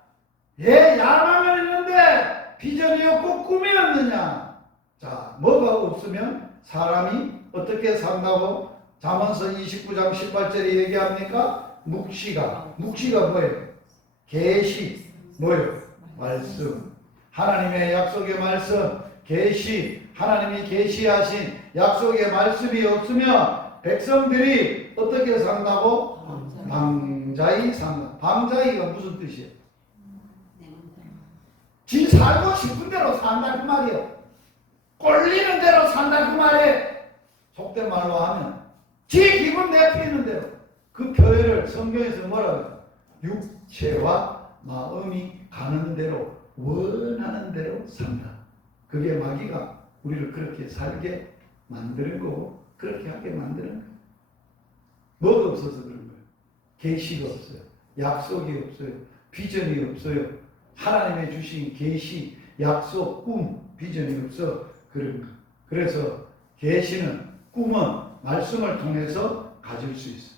얘 야망은 있는데 비전이 없고 꿈이 없느냐? 자, 뭐가 없으면 사람이 어떻게 산다고 잠언서 29장 18절에 얘기합니까? 묵시가 뭐예요? 계시 뭐예요? 말씀. 하나님의 약속의 말씀, 계시, 하나님이 계시하신 약속의 말씀이 없으면 백성들이 어떻게 산다고? 방자히 산다. 방자히가 무슨 뜻이에요? 지 살고 싶은 대로 산다 그 말이에요. 꼴리는 대로 산다 그 말이에요. 속된 말로 하면 지 기분 내피는 대로. 그 표현을 성경에서 뭐라고 해요? 육체와 마음이 가는 대로 원하는 대로 산다. 그게 마귀가 우리를 그렇게 살게 만드는 거고 그렇게 하게 만드는 거예요. 뭐가 없어서 그런 거예요? 계시가 없어요. 약속이 없어요. 비전이 없어요. 하나님의 주신 계시, 약속, 꿈, 비전이 없어 그런 거. 그래서 계시는 꿈은 말씀을 통해서 가질 수 있어요.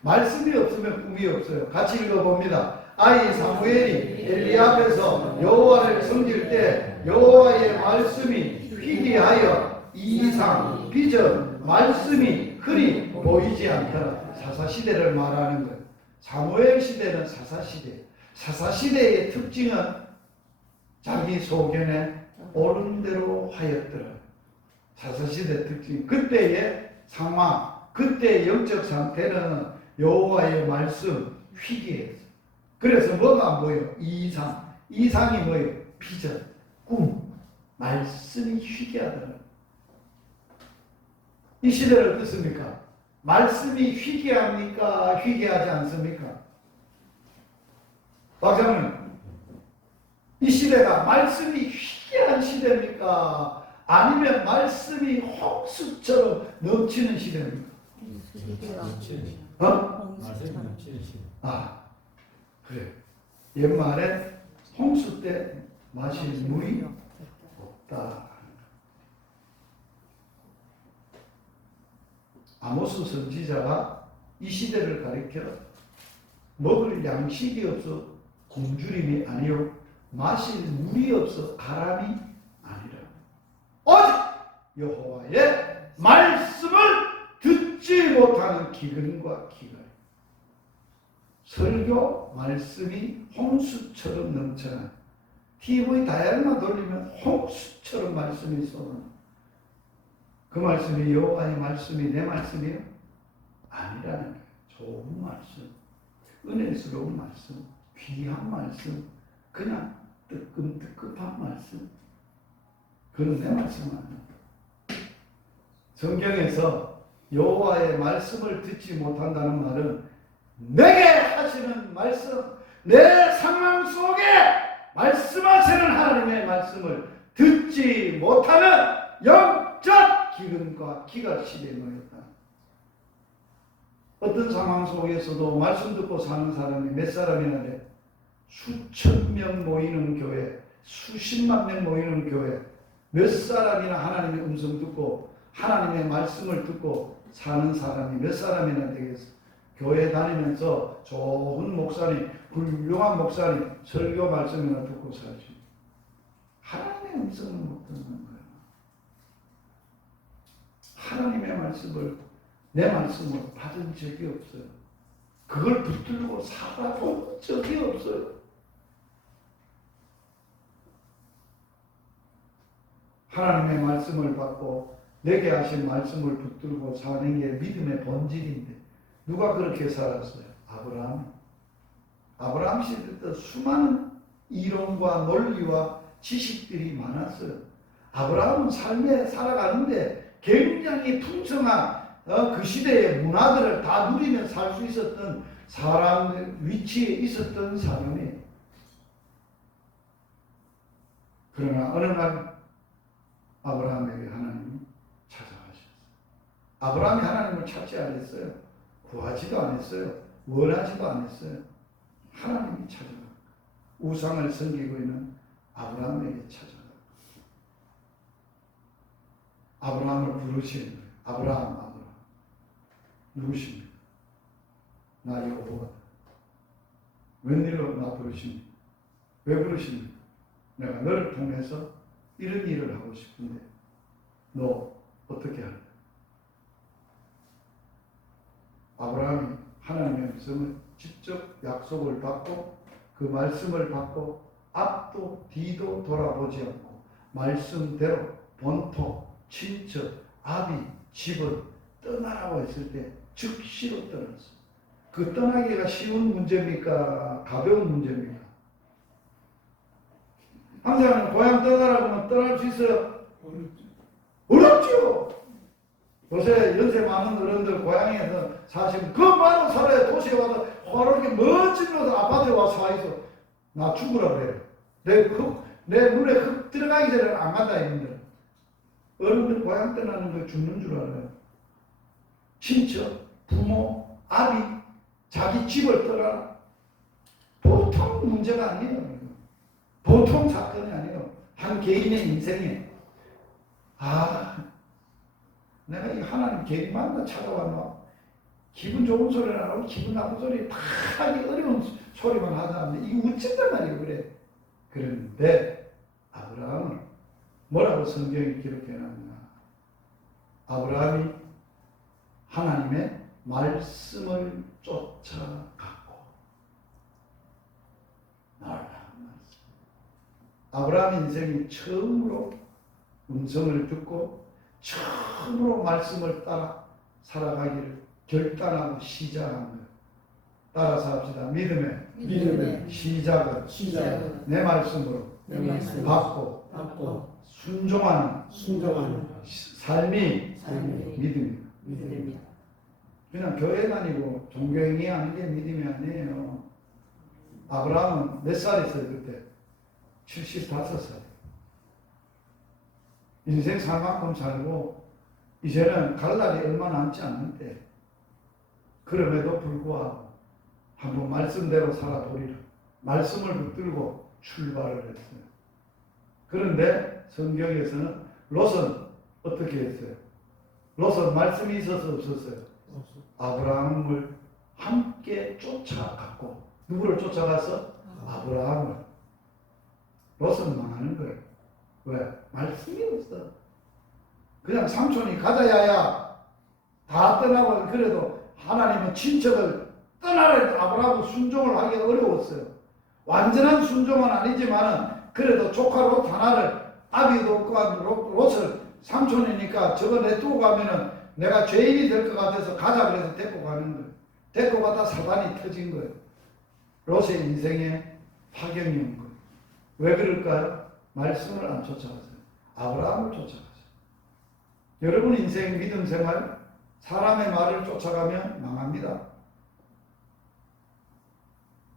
말씀이 없으면 꿈이 없어요. 같이 읽어봅니다. 아이 사무엘이 엘리 앞에서 여호와를 섬길 때 여호와의 말씀이 희귀하여 이상, 비전, 말씀이 흔히 보이지 않더라. 사사시대를 말하는 거예요. 사무엘 시대는 사사시대. 사사시대의 특징은 자기 소견에 옳은 대로 하였더라. 사사시대 특징. 그때의 상황, 그때의 영적 상태는 여호와의 말씀 희귀했어. 그래서 뭐가 안 보여? 이상. 이상이 뭐예요? 비전, 꿈, 말씀이 희귀하더라. 이 시대는 어떻습니까? 말씀이 희귀합니까? 희귀하지 않습니까? 박사님, 이 시대가 말씀이 희귀한 시대입니까? 아니면 말씀이 홍수처럼 넘치는 시대입니까? 어? 아, 그래. 옛말에 홍수 때 마실 물이 없다. 아모스 선지자가 이 시대를 가리켜 먹을 양식이 없어 굶주림이 아니요 마실 물이 없어 가람이 아니라 오직 여호와의 말씀을 듣지 못하는 기근과 기갈. 설교 말씀이 홍수처럼 넘쳐나. TV 다이얼만 돌리면 홍수처럼 말씀이 쏟아나. 그 말씀이 여호와의 말씀이 내 말씀이요? 아니라는 거예요. 좋은 말씀, 은혜스러운 말씀, 귀한 말씀, 그냥 뜨끔뜨끔한 말씀. 그건 내 말씀 아니에요. 성경에서 여호와의 말씀을 듣지 못한다는 말은 내게 하시는 말씀, 내 상황 속에 말씀하시는 하나님의 말씀을 듣지 못하는 영적 기근과 기갈 시대에 놓였다. 어떤 상황 속에서도 말씀 듣고 사는 사람이 몇 사람이나 돼? 수천 명 모이는 교회, 수십만 명 모이는 교회, 몇 사람이나 하나님의 음성 듣고 하나님의 말씀을 듣고 사는 사람이 몇 사람이나 되겠어? 교회 다니면서 좋은 목사님, 훌륭한 목사님 설교 말씀이나 듣고 살지. 하나님의 음성을 못 듣는 거야. 하나님의 말씀을, 내 말씀을 받은 적이 없어요. 그걸 붙들고 살아본 적이 없어요. 하나님의 말씀을 받고 내게 하신 말씀을 붙들고 사는 게 믿음의 본질인데 누가 그렇게 살았어요? 아브라함 시대 때 수많은 이론과 논리와 지식들이 많았어요. 아브라함은 삶에 살아가는데 굉장히 풍성한 그 시대의 문화들을 다 누리며 살 수 있었던 사람 위치에 있었던 사람이에요. 그러나 어느 날 아브라함에게 하나님이 찾아가셨어요. 아브라함이 하나님을 찾지 않았어요. 구하지도 않았어요. 원하지도 않았어요. 하나님이 찾아가. 우상을 섬기고 있는 아브라함에게 찾아가. 아브라함을 부르시는 거예요. 아브라함. 누구십니까? 나 여호와. 웬일로 나 부르십니까? 왜 부르십니까? 내가 너를 통해서 이런 일을 하고 싶은데 너 어떻게 할래? 아브라함이 하나님의 음성을 직접 약속을 받고 그 말씀을 받고 앞도 뒤도 돌아보지 않고 말씀대로 본토, 친척, 아비, 집을 떠나라고 했을 때 즉시로 떠났어. 그 떠나기가 쉬운 문제입니까? 가벼운 문제입니까? 항상 고향 떠나라고 하면 떠날 수 있어요? 어렵죠. 요새 연세 많은 어른들 고향에서 사시면 그 많은 살아야 도시에 와서 화롭게 멋진 곳 아파트에 와서 와 있어. 나 죽으라 그래. 내 눈에 흙 들어가기 전에 안 간다 했는데 어른들 고향 떠나는 거 죽는 줄 알아요. 친척, 부모, 아비, 자기 집을 떠나 보통 문제가 아니에요. 보통 사건이 아니에요. 한 개인의 인생에 내가 이 하나님 개인만 찾아와서 기분 좋은 소리를 안 하고 기분 나쁜 소리 다 하기 어려운 소리만 하자는데 이거 어쩐단 말이에요. 그래. 그런데 아브라함은 뭐라고 성경이 기록해놨나? 아브라함이 하나님의 말씀을 쫓아갔고 아브라함 인생이 처음으로 음성을 듣고 처음으로 말씀을 따라 살아가기를 결단하고 시작한 거예요. 따라서 합시다. 믿음의 시작은 내 말씀으로 내 말씀 받고 받고 순종하는 삶이 믿음입니다. 믿음입니다. 그냥 교회 다니고 종교행위 하는 게 믿음이 아니에요. 아브라함은 몇 살이었어요 그때? 75살. 인생 살 만큼 살고 이제는 갈 날이 얼마 남지 않는데 그럼에도 불구하고 한번 말씀대로 살아보리라. 말씀을 붙들고 출발을 했어요. 그런데 성경에서는 롯은 어떻게 했어요? 롯은 말씀이 있어서 없었어요. 아브라함을 함께 쫓아갔고 누구를 쫓아가서? 아브라함을. 롯은 망하는 거예요. 왜? 말씀이 없어. 그냥 삼촌이 가자야야 다 떠나고 그래도 하나님은 친척을 떠나라 해도 아브라함은 순종을 하기 어려웠어요. 완전한 순종은 아니지만은 그래도 조카 롯 하나를 아비도 없고 한 롯을 삼촌이니까 저거 내두고 가면은 내가 죄인이 될 것 같아서 가자 그래서 데리고 가는 거예요. 데리고 가다 사단이 터진 거예요. 롯의 인생에 파경이 온 거예요. 왜 그럴까요? 말씀을 안 쫓아갔어요. 아브라함을 쫓아갔어요. 여러분 인생 믿음 생활 사람의 말을 쫓아가면 망합니다.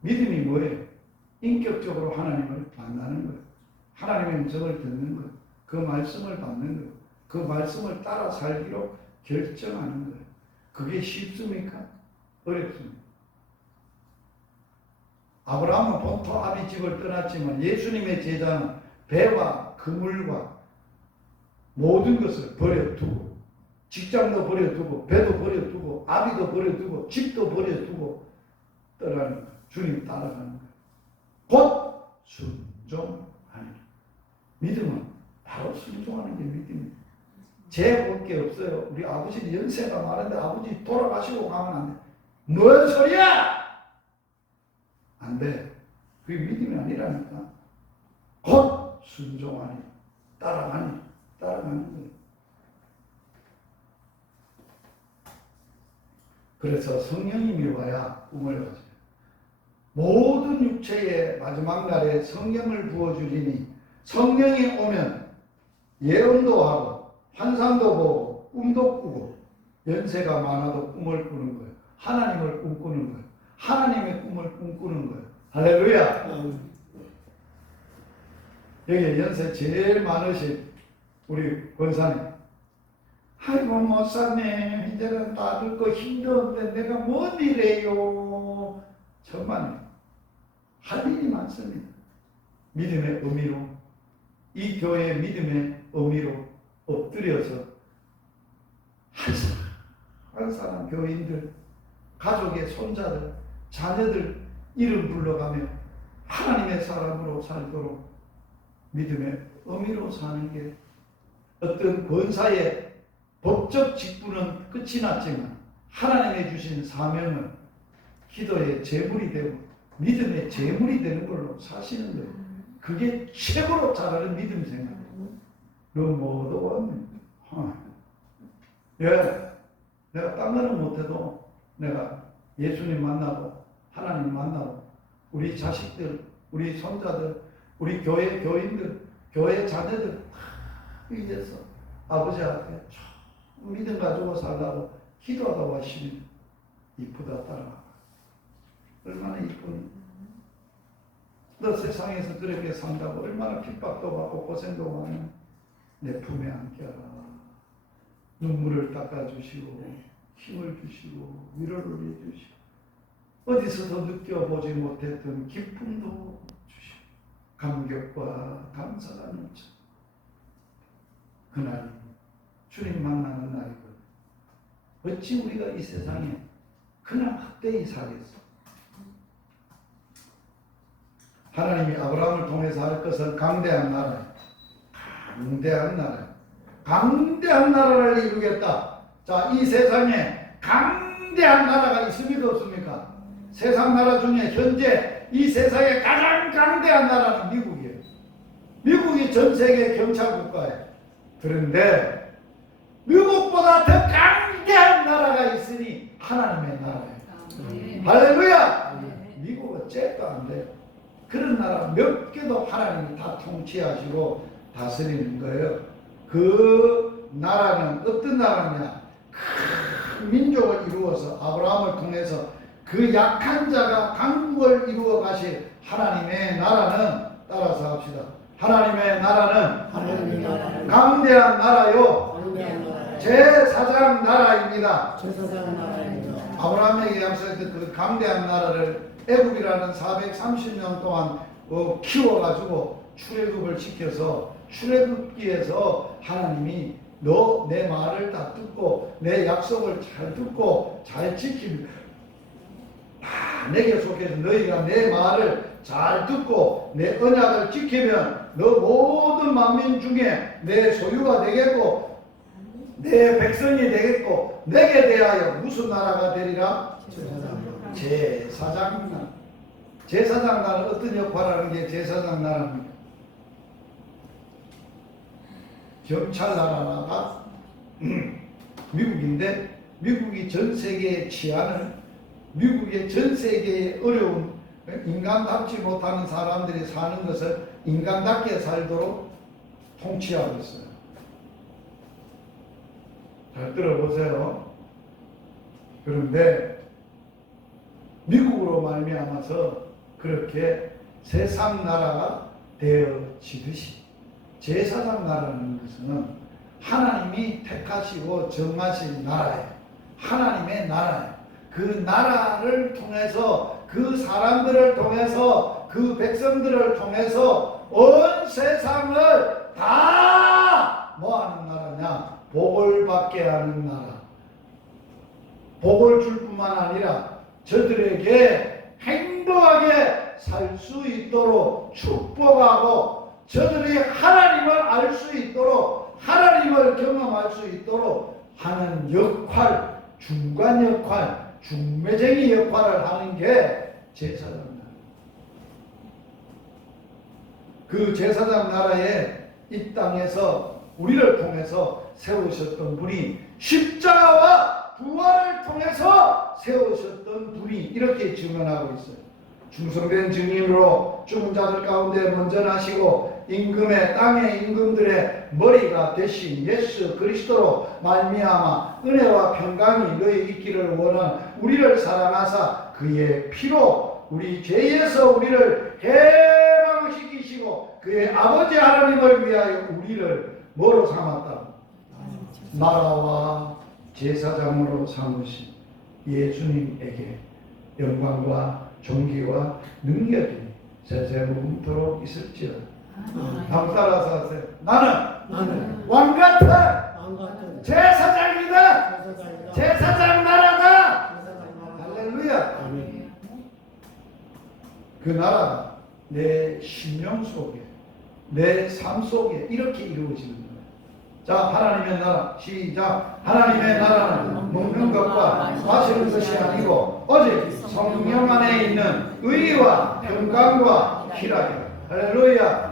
믿음이 뭐예요? 인격적으로 하나님을 만나는 거예요. 하나님의 음성을 듣는 거예요. 그 말씀을 받는 거예요. 그 말씀을 따라 살기로 결정하는 거예요. 그게 쉽습니까? 어렵습니다. 아브라함은 본토 아비 집을 떠났지만 예수님의 제자는 배와 그물과 모든 것을 버려두고 직장도 버려두고 배도 버려두고 아비도 버려두고 집도 버려두고 떠나는 거예요. 주님 따라가는 거예요. 곧 순종하니 믿음은 바로 순종하는 게 믿음입니다. 죄 볼 게 없어요. 우리 아버지는 연세가 많은데 아버지 돌아가시고 가면 안 돼. 뭔 소리야! 안 돼. 그게 믿음이 아니라니까. 곧 순종하니 따라가는 거예요. 그래서 성령님이 와야 꿈을 가져요. 모든 육체의 마지막 날에 성령을 부어주리니 성령이 오면 예언도 하고 환상도 보고 꿈도 꾸고 연세가 많아도 꿈을 꾸는 거예요. 하나님을 꿈꾸는 거예요. 하나님의 꿈을 꿈꾸는 거예요. 할렐루야. 여기 연세 제일 많으신 우리 권사님. 아이고 목사님 이제는 다 늙고 힘든데 내가 뭔 일해요. 정말 할 일이 많습니다. 믿음의 의미로 이 교회의 믿음의 의미로 엎드려서 한 사람 교인들 가족의 손자들 자녀들 이름 불러가며 하나님의 사람으로 살도록 믿음의 의미로 사는 게 어떤 권사의 법적 직분은 끝이 났지만 하나님의 주신 사명은 기도의 제물이 되고 믿음의 제물이 되는 걸로 사시는 거예요. 그게 최고로 잘하는 믿음 생활이에요. 너 뭐도 왔네. 내가 딴 거는 못해도 내가 예수님 만나고 하나님 만나고 우리 자식들, 우리 손자들, 우리 교회 교인들, 교회 자녀들 다 위해서 아버지한테 믿음 가지고 살라고 기도하다 와시면 이쁘다 따라가. 얼마나 이쁘니? 너 세상에서 그렇게 산다고 얼마나 핍박도 받고 고생도 많이 내 품에 안겨라. 눈물을 닦아주시고 힘을 주시고 위로를 해주시고 어디서도 느껴보지 못했던 기쁨도 주시고 감격과 감사가 넘쳐 그날이 주님 만나는 날이거든요. 어찌 우리가 이 세상에 그냥 헛되이 살겠어? 하나님이 아브라함을 통해서 할 것은 강대한 나라예요. 강대한 나라예요. 강대한 나라를 이루겠다. 자, 이 세상에 강대한 나라가 있습니까 없습니까? 세상 나라 중에 현재 이 세상에 가장 강대한 나라는 미국이에요. 미국이 전 세계 경찰 국가예요. 그런데 미국보다 더 강대한 나라가 있으니 하나님의 나라예요. 할렐루야! 미국은 잽도 안 돼요. 그런 나라 몇 개도 하나님이 다 통치하시고 다스리는 거예요. 그 나라는 어떤 나라냐? 큰 민족을 이루어서 아브라함을 통해서 그 약한 자가 강국을 이루어 가실 하나님의 나라는, 따라서 합시다. 하나님의 나라는 강대한 나라요. 제사장 나라입니다. 아브라함에게 약속했던 그 강대한 나라를 애굽이라는 430년 동안 키워가지고 출애굽을 시켜서 출애굽기에서 하나님이 너 내 말을 다 듣고 내 약속을 잘 듣고 잘 지키면 내게 속해서 너희가 내 말을 잘 듣고 내 언약을 지키면 너 모든 만민 중에 내 소유가 되겠고 내 백성이 되겠고 내게 대하여 무슨 나라가 되리라? 제사장 나라. 제사장 나라는 어떤 역할을 하는 게 제사장 나라입니까? 경찰 나라가 미국인데 미국이 전 세계의 치안을 미국의 전 세계의 어려운 인간답지 못하는 사람들이 사는 것을 인간답게 살도록 통치하고 있어요. 잘 들어보세요. 그런데 미국으로 말미암아서 그렇게 세상 나라가 되어지듯이 제사장 나라는 것은 하나님이 택하시고 정하신 나라예요. 하나님의 나라예요. 그 나라를 통해서 그 사람들을 통해서 그 백성들을 통해서 온 세상을 다 뭐하는 나라냐? 복을 받게 하는 나라. 복을 줄 뿐만 아니라 저들에게 행복하게 살 수 있도록 축복하고 저들이 하나님을 알 수 있도록 하나님을 경험할 수 있도록 하는 역할, 중간 역할, 중매쟁이 역할을 하는 게 제사장 나라. 그 제사장 나라에 이 땅에서 우리를 통해서 세우셨던 분이 십자가와 부활을 통해서 세우셨던 분이 이렇게 증언하고 있어요. 충성된 증인으로 죽은 자들 가운데 먼저 나시고 임금의 땅의 임금들의 머리가 되신 예수 그리스도로 말미암아 은혜와 평강이 너희 있기를 원하는 우리를 사랑하사 그의 피로 우리 죄에서 우리를 해방시키시고 그의 아버지 하나님을 위하여 우리를 뭐로 삼았다? 나라와 제사장으로 삼으신 예수님에게 영광과 존귀와 능력이 세세무궁토록 있을지어다. 다음 따라서 하세요. 나는 왕 같은 제사장이다. 제사장 나라다. 할렐루야. 그 나라가 내 심령 속에 내 삶 속에 이렇게 이루어지는 거예요. 자, 하나님의 나라 시작. 하나님의 나라는 먹는 것과 마시는 것이 아니고 오직 성령 안에 있는 의와 평강과 희락이다. 할렐루야.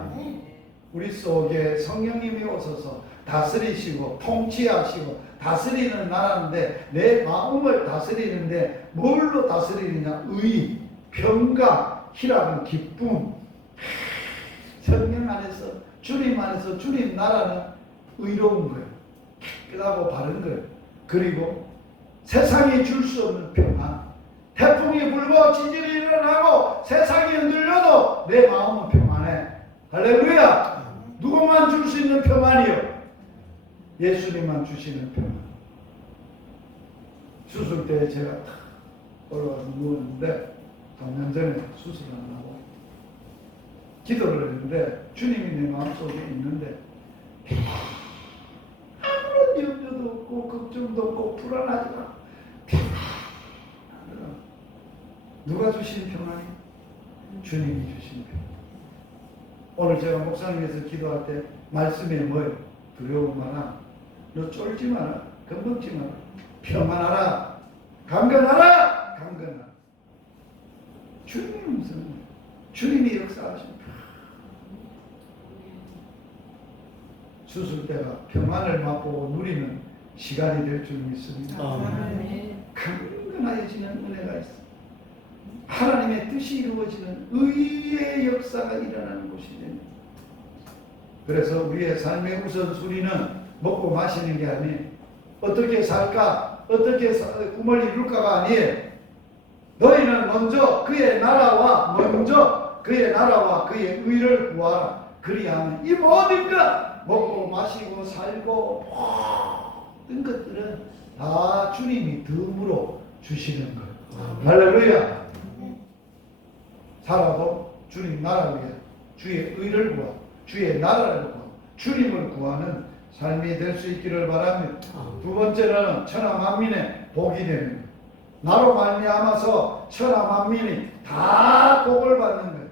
우리 속에 성령님이 오셔서 다스리시고 통치하시고 다스리는 나라인데 내 마음을 다스리는데 뭘로 다스리느냐? 의, 평강, 희락은 기쁨. 성령 안에서 주님 안에서 주님 나라는 의로운 거예요. 깨끗하고 바른 거예요. 그리고 세상이 줄 수 없는 평안. 태풍이 불고 지진이 일어나고 세상이 흔들려도 내 마음은 평안해. 할렐루야. 누구만 줄 수 있는 평안이요? 예수님만 주시는 평안. 수술 때 제가 올라가서 누웠는데 3년 전에 수술을 하고 기도를 했는데 주님이 내 마음속에 있는데 아무런 염려도 없고 걱정도 없고 불안하지 마. 누가 주신 평안이? 주님이 주신 평안. 오늘 제가 목사님께서 기도할 때 말씀에 뭐예요? 두려움 마라. 너 쫄지 마라. 겁먹지 마라. 평안하라. 강건하라. 강건하라. 주님이 무슨 주님이 역사하신 수술 때가 평안을 맛보고 누리는 시간이 될 줄 믿습니다. 강건해지는 은혜가 있어. 하나님의 뜻이 이루어지는 의의 역사가 일어나는 곳이 됩니다. 그래서 우리의 삶의 우선순위는 먹고 마시는 게 아니에요. 어떻게 살까? 어떻게 꿈을 이룰까가 아니에요. 너희는 먼저 그의 나라와 그의 의를 구하라. 그리하면 이 모든 것 먹고 마시고 살고 모든 것들은 다 주님이 덤으로 주시는 거예요. 할렐루야. 살아도 주님 나라를 위해 주의 의를 구하고 주의 나라를 구하고 주님을 구하는 삶이 될 수 있기를 바랍니다. 두 번째는 천하 만민의 복이 되는 거예요. 나로 말미암아서 천하 만민이 다 복을 받는 거예요.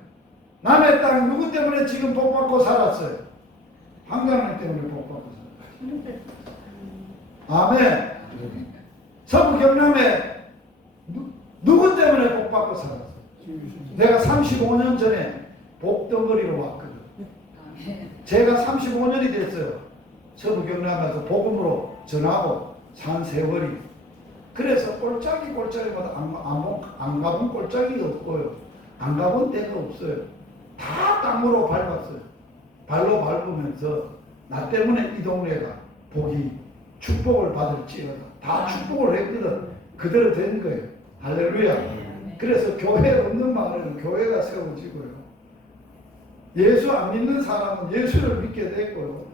남의 땅 누구 때문에 지금 복 받고 살았어요? 황장님 때문에 복 받고 살았어요. 아멘. 서부 경남에 누구 때문에 복 받고 살았어요? 내가 35년 전에 복덩어리로 왔거든. 제가 35년이 됐어요. 서부 경남에서 복음으로 전하고 산 세월이. 그래서 꼴짝이마다 안 가본 꼴짝이가 없고요. 안 가본 데가 없어요. 다 땅으로 밟았어요. 발로 밟으면서 나 때문에 이 동네가 복이 축복을 받을지어다. 다 축복을 했거든. 그대로 된 거예요. 할렐루야. 그래서 교회 없는 마을에는 교회가 세워지고요. 예수 안 믿는 사람은 예수를 믿게 됐고요.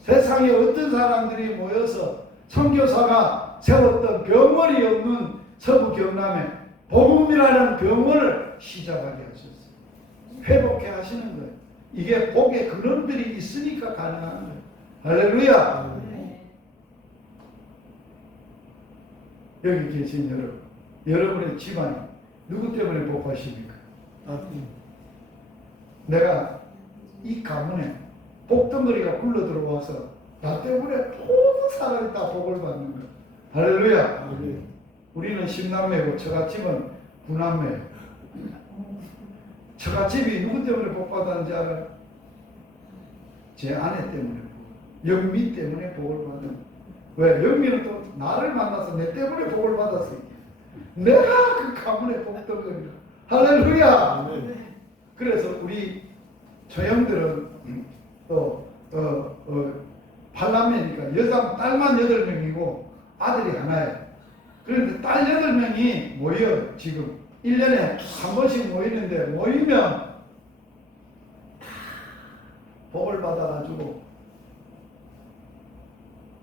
세상에 어떤 사람들이 모여서 선교사가 세웠던 병원이 없는 서부 경남에 복음이라는 병원을 시작하게 하셨어요. 회복해 하시는 거예요. 이게 복의 근원들이 있으니까 가능한 거예요. 할렐루야. 여기 계신 여러분, 여러분의 집안이 누구 때문에 복하십니까? 내가 이 가문에 복덩어리가 굴러 들어와서 나 때문에 모든 사람이 다 복을 받는 거야. 할렐루야. 우리는 10남매고 처갓집은 9남매. 처갓집이 누구 때문에 복 받았는지 알아요? 제 아내 때문에 영미 때문에 복을 받은 거야. 왜? 영미는 또 나를 만나서 내 때문에 복을 받았어요. 내가 그 가문의 복덩어리야. 할렐루야. 그래서 우리 처형들은 또 팔남매니까 딸만 8명이고 아들이 하나예요. 그런데 딸 8명이 모여. 지금 1년에 한 번씩 모이는데 모이면 복을 받아가지고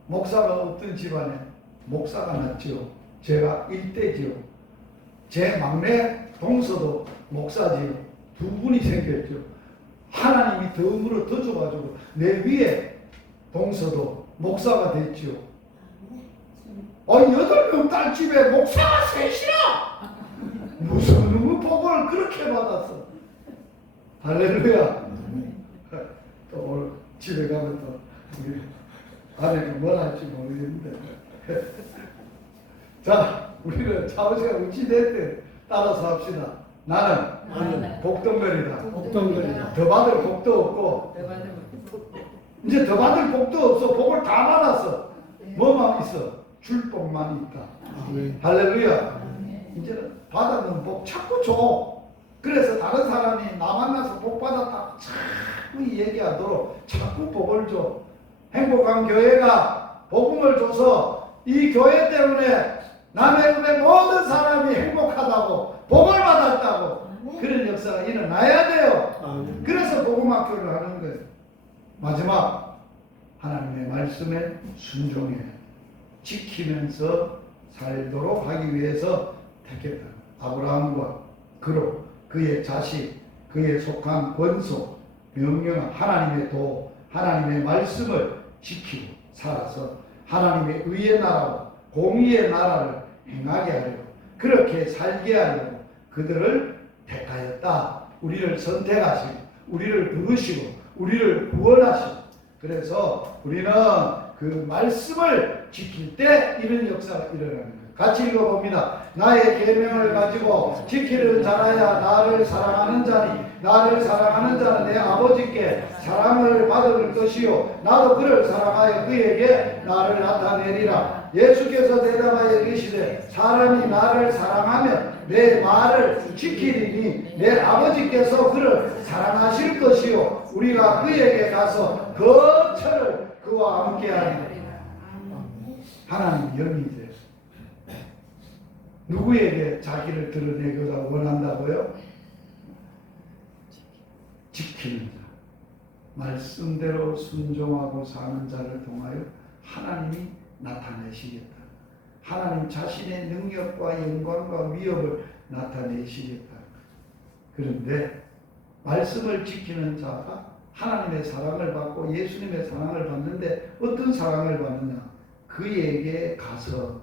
목사가 없던 집안에 목사가 났지요. 제가 일대지요. 제 막내 동서도 목사지요. 2분이 생겼죠. 하나님이 덤으로 더 줘가지고 내 위에 동서도 목사가 됐지요. 8명 딸집에 목사가 셋이나! 무슨 놈의 복을 그렇게 받았어. 할렐루야. 또 오늘 집에 가면 또 우리 아내가 뭘 할지 모르겠는데. 자, 우리는 차오씨가 어찌 됐든 따라서 합시다. 나는 복덩거리다. 더 받을 복도 없고 이제 더 받을 복도 없어. 복을 다 받았어. 뭐만 있어? 줄 복만 있다. 할렐루야. 이제는 받았는 복 자꾸 줘. 그래서 다른 사람이 나 만나서 복 받았다고 자꾸 얘기하도록 자꾸 복을 줘. 행복한 교회가 복음을 줘서 이 교회 때문에 남의 읍의 모든 사람이 행복하다고 복을 받았다고 그런 역사가 일어나야 돼요. 그래서 복음학교를 하는 거예요. 마지막 하나님의 말씀에 순종해 지키면서 살도록 하기 위해서 택했다. 아브라함과 그로 그의 자식, 그의 속한 권속, 명령한 하나님의 도, 하나님의 말씀을 지키고 살아서 하나님의 의의 나라와 공의의 나라를 행하게 하려고, 그렇게 살게 하려고 그들을 택하였다. 우리를 선택하시고 우리를 부르시고 우리를 구원하시고, 그래서 우리는 그 말씀을 지킬 때 이런 역사가 일어나는 거예요. 같이 읽어봅니다. 나의 계명을 가지고 지키는 자라야 나를 사랑하는 자니, 나를 사랑하는 자는 내 아버지께 사랑을 받을 것이요 나도 그를 사랑하여 그에게 나를 나타내리라. 예수께서 대답하여 이르시되 사람이 나를 사랑하면 내 말을 지키리니 내 아버지께서 그를 사랑하실 것이요 우리가 그에게 가서 거처를 그와 함께하리라. 하나님 영이세요. 누구에게 자기를 드러내기가 원한다고요? 지키는 자, 말씀대로 순종하고 사는 자를 통하여 하나님이 나타내시겠다. 하나님 자신의 능력과 영광과 위협을 나타내시겠다. 그런데 말씀을 지키는 자가 하나님의 사랑을 받고 예수님의 사랑을 받는데 어떤 사랑을 받느냐? 그에게 가서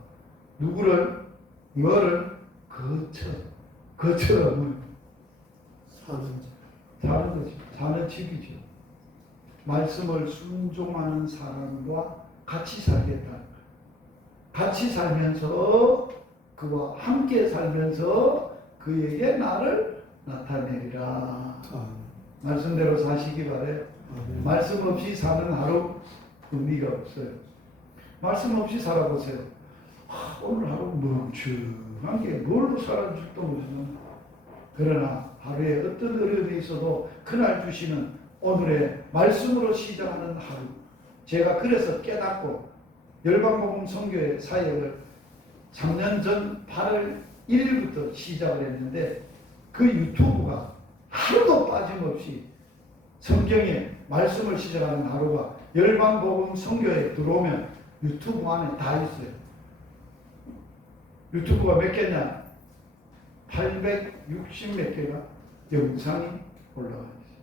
누구를, 뭐를 거처를 사는 거죠. 사는 집이죠. 말씀을 순종하는 사람과 같이 살겠다. 같이 살면서 그와 함께 살면서 그에게 나를 나타내리라. 말씀대로 사시기 바래요. 말씀 없이 사는 하루 의미가 없어요. 말씀 없이 살아보세요. 오늘 하루 멍청한 게 뭘로 살아줄지도 모르지만, 그러나 하루에 어떤 어려움이 있어도 그날 주시는 오늘의 말씀으로 시작하는 하루, 제가 그래서 깨닫고 열방복음 선교회 사역을 3년 전 8월 1일부터 시작을 했는데, 그 유튜브가 하루도 빠짐없이 성경의 말씀을 시작하는 하루가 열방복음 선교회에 들어오면 유튜브 안에 다 있어요. 유튜브가 몇 개냐? 860 몇 개가 영상이 올라가 있어요.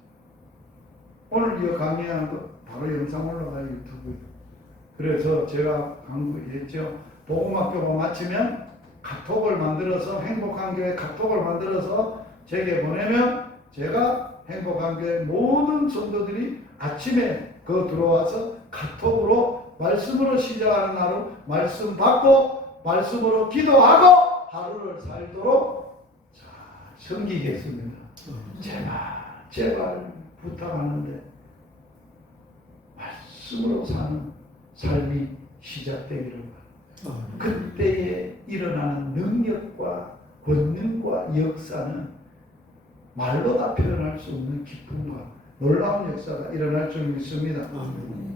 오늘 이 강의하는 거 바로 영상 올라가요, 유튜브에. 그래서 제가 강구했죠. 복음학교가 마치면 카톡을 만들어서, 행복한 교회 카톡을 만들어서 제게 보내면 제가 행복한 교회 모든 성도들이 아침에 그 들어와서 카톡으로 말씀으로 시작하는 하루, 말씀 받고 말씀으로 기도하고 하루를 살도록 섬기겠습니다. 제발 부탁하는데 말씀으로 사는 삶이 시작되기를 바랍니다. 그때에 일어나는 능력과 권능과 역사는 말로 다 표현할 수 없는 기쁨과 놀라운 역사가 일어날 줄 믿습니다.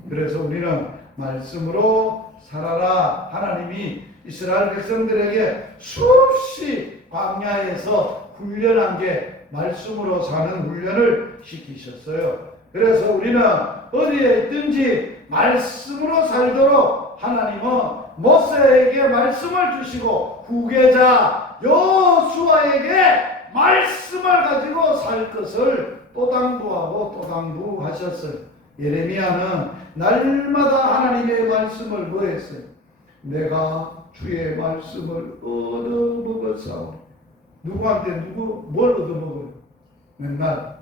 그래서 우리는 말씀으로 살아라. 하나님이 이스라엘 백성들에게 수없이 광야에서 훈련한 게 말씀으로 사는 훈련을 시키셨어요. 그래서 우리는 어디에 있든지 말씀으로 살도록 하나님은 모세에게 말씀을 주시고 후계자 여호수아에게 말씀을 가지고 살 것을 또 당부하고 또 당부하셨어요. 예레미야는 날마다 하나님의 말씀을 뭐 했어요? 내가 주의 말씀을 얻어먹었사오니. 누구한테 뭘 얻어먹어요? 맨날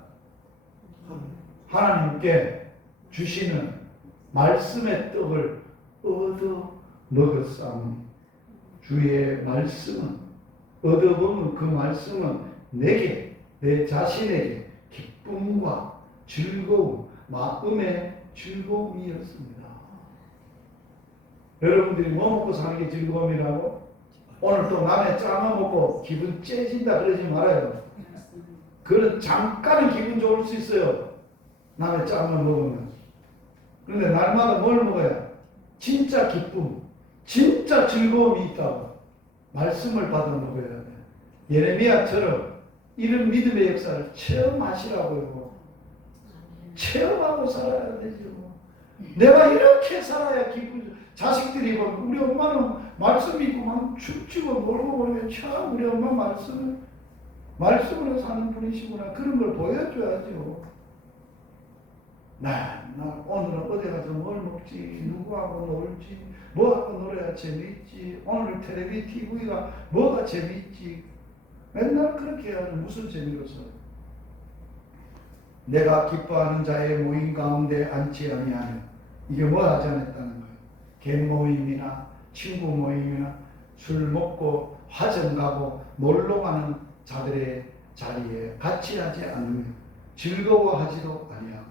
하나님께 주시는 말씀의 떡을 얻어먹었사오니. 주의 말씀은, 얻어먹은 그 말씀은 내게, 내 자신에게 기쁨과 즐거움, 마음의 즐거움이었습니다. 여러분들이 뭐 먹고 사는 게 즐거움이라고? 오늘 또 남의 짱어 먹고 기분 째진다 그러지 말아요. 그런 잠깐은 기분 좋을 수 있어요. 남의 짱어 먹으면. 그런데 날마다 뭘 먹어야 진짜 기쁨, 진짜 즐거움이 있다고 말씀을 받아 먹어야 돼. 예레미야처럼 이런 믿음의 역사를 체험하시라고요. 체험하고 살아야 되죠. 내가 이렇게 살아야 기쁘죠. 자식들이 보면 우리 엄마는 말씀 있고 막 춤추고 놀고 그러면 참 우리 엄마 말씀으로 사는 분이시구나. 그런 걸 보여줘야죠. 나 오늘은 어디 가서 뭘 먹지, 누구하고 놀지, 뭐하고 놀아야 재미있지, 오늘 텔레비, TV가 뭐가 재미있지. 맨날 그렇게 해야지 무슨 재미로서. 내가 기뻐하는 자의 모임 가운데 앉지 아니하는, 이게 뭐 하지 않았다는 거예요. 개 모임이나 친구 모임이나 술 먹고 화점 가고 놀러 가는 자들의 자리에 같이 하지 않으며 즐거워하지도 아니하고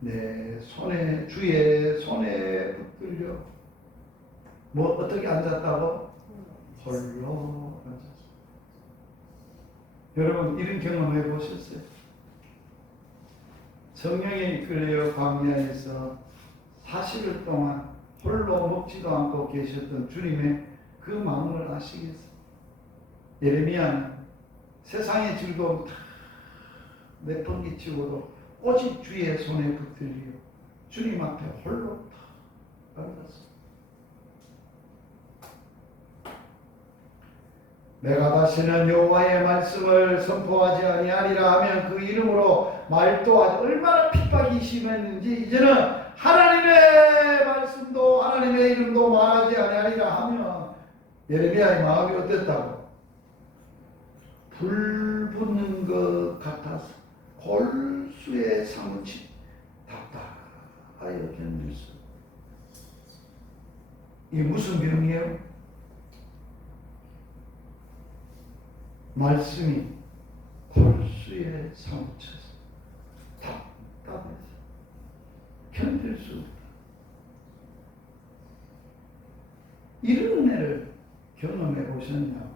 내 손에 주의 손에 붙들려 뭐 어떻게 앉았다고? 홀로 앉았어. 여러분 이런 경험해 보셨어요? 성령이 이끌려 광야에서 40일 동안 홀로 먹지도 않고 계셨던 주님의 그 마음을 아시겠어요? 예레미야는 세상의 즐거움 다 내팽개치고도 오직 주의 손에 붙들려 주님 앞에 홀로 다 앉았어. 내가 다시는 여호와의 말씀을 선포하지 아니하리라 하면 그 이름으로 말도 아주 얼마나 핍박이 심했는지 이제는 하나님의 말씀도 하나님의 이름도 말하지 아니하리라 하면 예레미야의 마음이 어땠다고? 불 붙는 것 같아서 골수에 사무치 답답하여 견딜 수. 이게 무슨 병이에요? 말씀이 골수에 사무쳐서 답답해서 견딜 수 없다. 이런 은혜를 경험해 보셨냐고.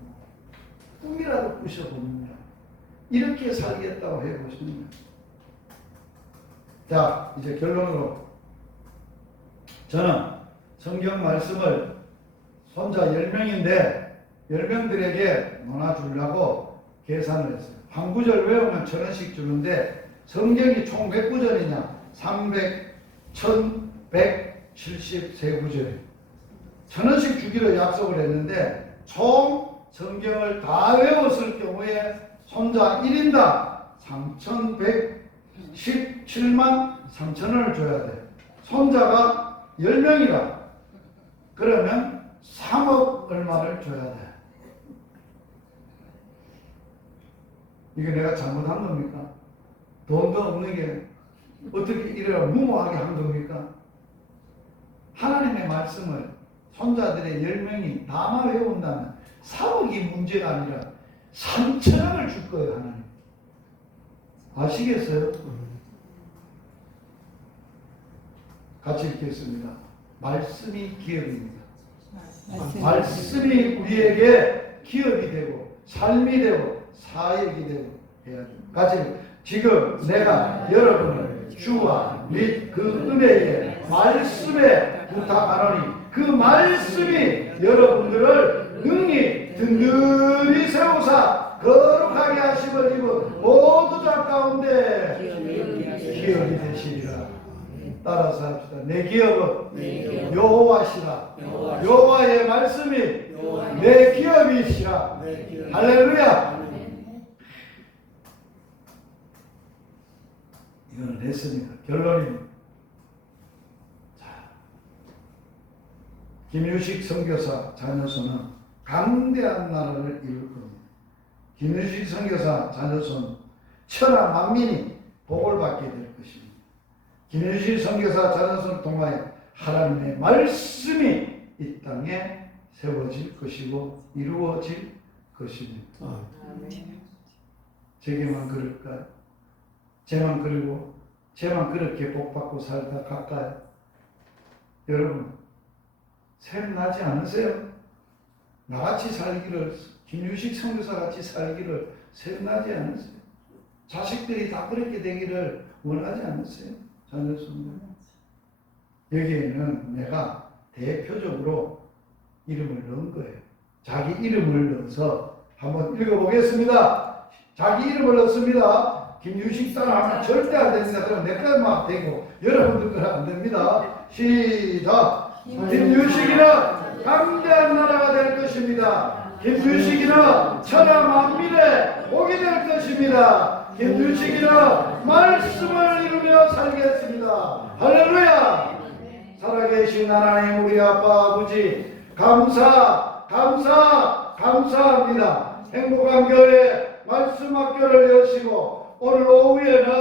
꿈이라도 꾸셔보느냐. 이렇게 살겠다고 해보셨냐. 자, 이제 결론으로 저는 성경 말씀을 손자 10명인데 10명들에게 나눠주려고 계산을 했어요. 한 구절 외우면 1,000원씩 주는데 성경이 총 몇 구절이냐? 1173구절. 1,000원씩 주기로 약속을 했는데 총 성경을 다 외웠을 경우에 손자 1인당 3,117만 3천원을 줘야 돼. 손자가 10명이라 그러면 3억 얼마를 줘야 돼. 이게 내가 잘못한 겁니까? 돈도 없는 게 어떻게 이래 무모하게 한 겁니까? 하나님의 말씀을 손자들의 10명이 다 외운다면 3억이 문제가 아니라 3천원을 줄 거예요, 하나님. 아시겠어요? 같이 읽겠습니다. 말씀이 기업입니다. 말씀이 우리에게 기업이 되고 삶이 되고 사역이 되고 해야죠. 같이 지금 내가 여러분을 주와 및 그 은혜의 말씀에 부탁하노니 그 말씀이 여러분들을 능히 든든히 세우사 거룩하게 하심을 입은 모두 자 가운데 기업이 되시리라. 따라서 합시다. 내 기업은 여호와시라. 여호와의 말씀이 내 기업이시라. 할렐루야. 이거는 레슨이다. 결론입니다. 자, 김유식 선교사 자녀손은 강대한 나라를 이룰 겁니다. 김유식 선교사 자녀손 천하 만민이 복을 받게 될 것입니다. 김유식 선교사 자녀손을 통하여 하나님의 말씀이 이 땅에 세워질 것이고 이루어질 것입니다. 제게만 그럴까요? 쟤만 그리고 쟤만 그렇게 복받고 살다 갈까요? 여러분 샘나지 않으세요? 나같이 살기를 김유식 선교사 같이 살기를 샘나지 않으세요? 자식들이 다 그렇게 되기를 원하지 않으세요? 자녀손들 여기에는 내가 대표적으로 이름을 넣은 거예요. 자기 이름을 넣어서 한번 읽어보겠습니다. 자기 이름을 넣습니다. 김유식 사람 하면 절대 안 됩니다. 그럼 내 것만 되고 여러분들 거는 안 됩니다. 시작. 김유식이는 강대한 나라가 될 것입니다. 김유식이는 천하 만민의 복이 될 것입니다. 김유식이는 말씀을 이루며 살겠습니다. 할렐루야. 살아계신 하나님 우리 아빠 아버지 감사합니다. 행복한 교회 말씀 학교를 여시고 오늘 오후에는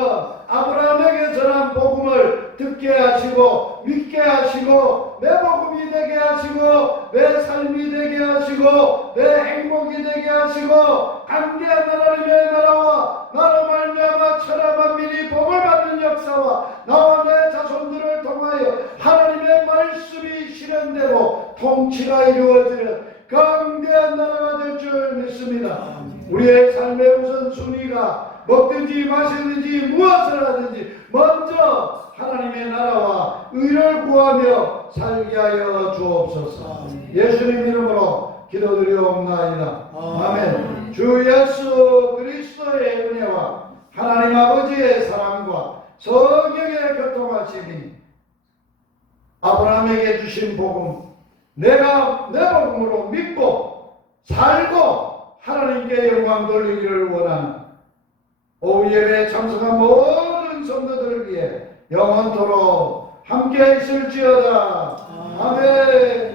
아브라함에게 전한 복음을 듣게 하시고 믿게 하시고 내 복음이 되게 하시고 내 삶이 되게 하시고 내 행복이 되게 하시고 강대한 하나님의 나라와 나로 말미암아 천하 만민이 복을 받는 역사와 나와 내 자손들을 통하여 하나님의 말씀이 실현되고 통치가 이루어지는 강대한 나라가 될 줄 믿습니다. 우리의 삶의 우선순위가 먹든지 마시든지 무엇을 하든지 먼저 하나님의 나라와 의를 구하며 살게 하여 주옵소서. 예수님 이름으로 기도드리옵나이다. 아멘. 주 예수 그리스도의 은혜와 하나님 아버지의 사랑과 성령의 교통하심이 아브라함에게 주신 복음 내가 내 복음으로 믿고 살고 하나님께 영광 돌리기를 원하는 오후 예배에 참석한 모든 성도들을 위해 영원토록 함께 있을지어다. 아멘.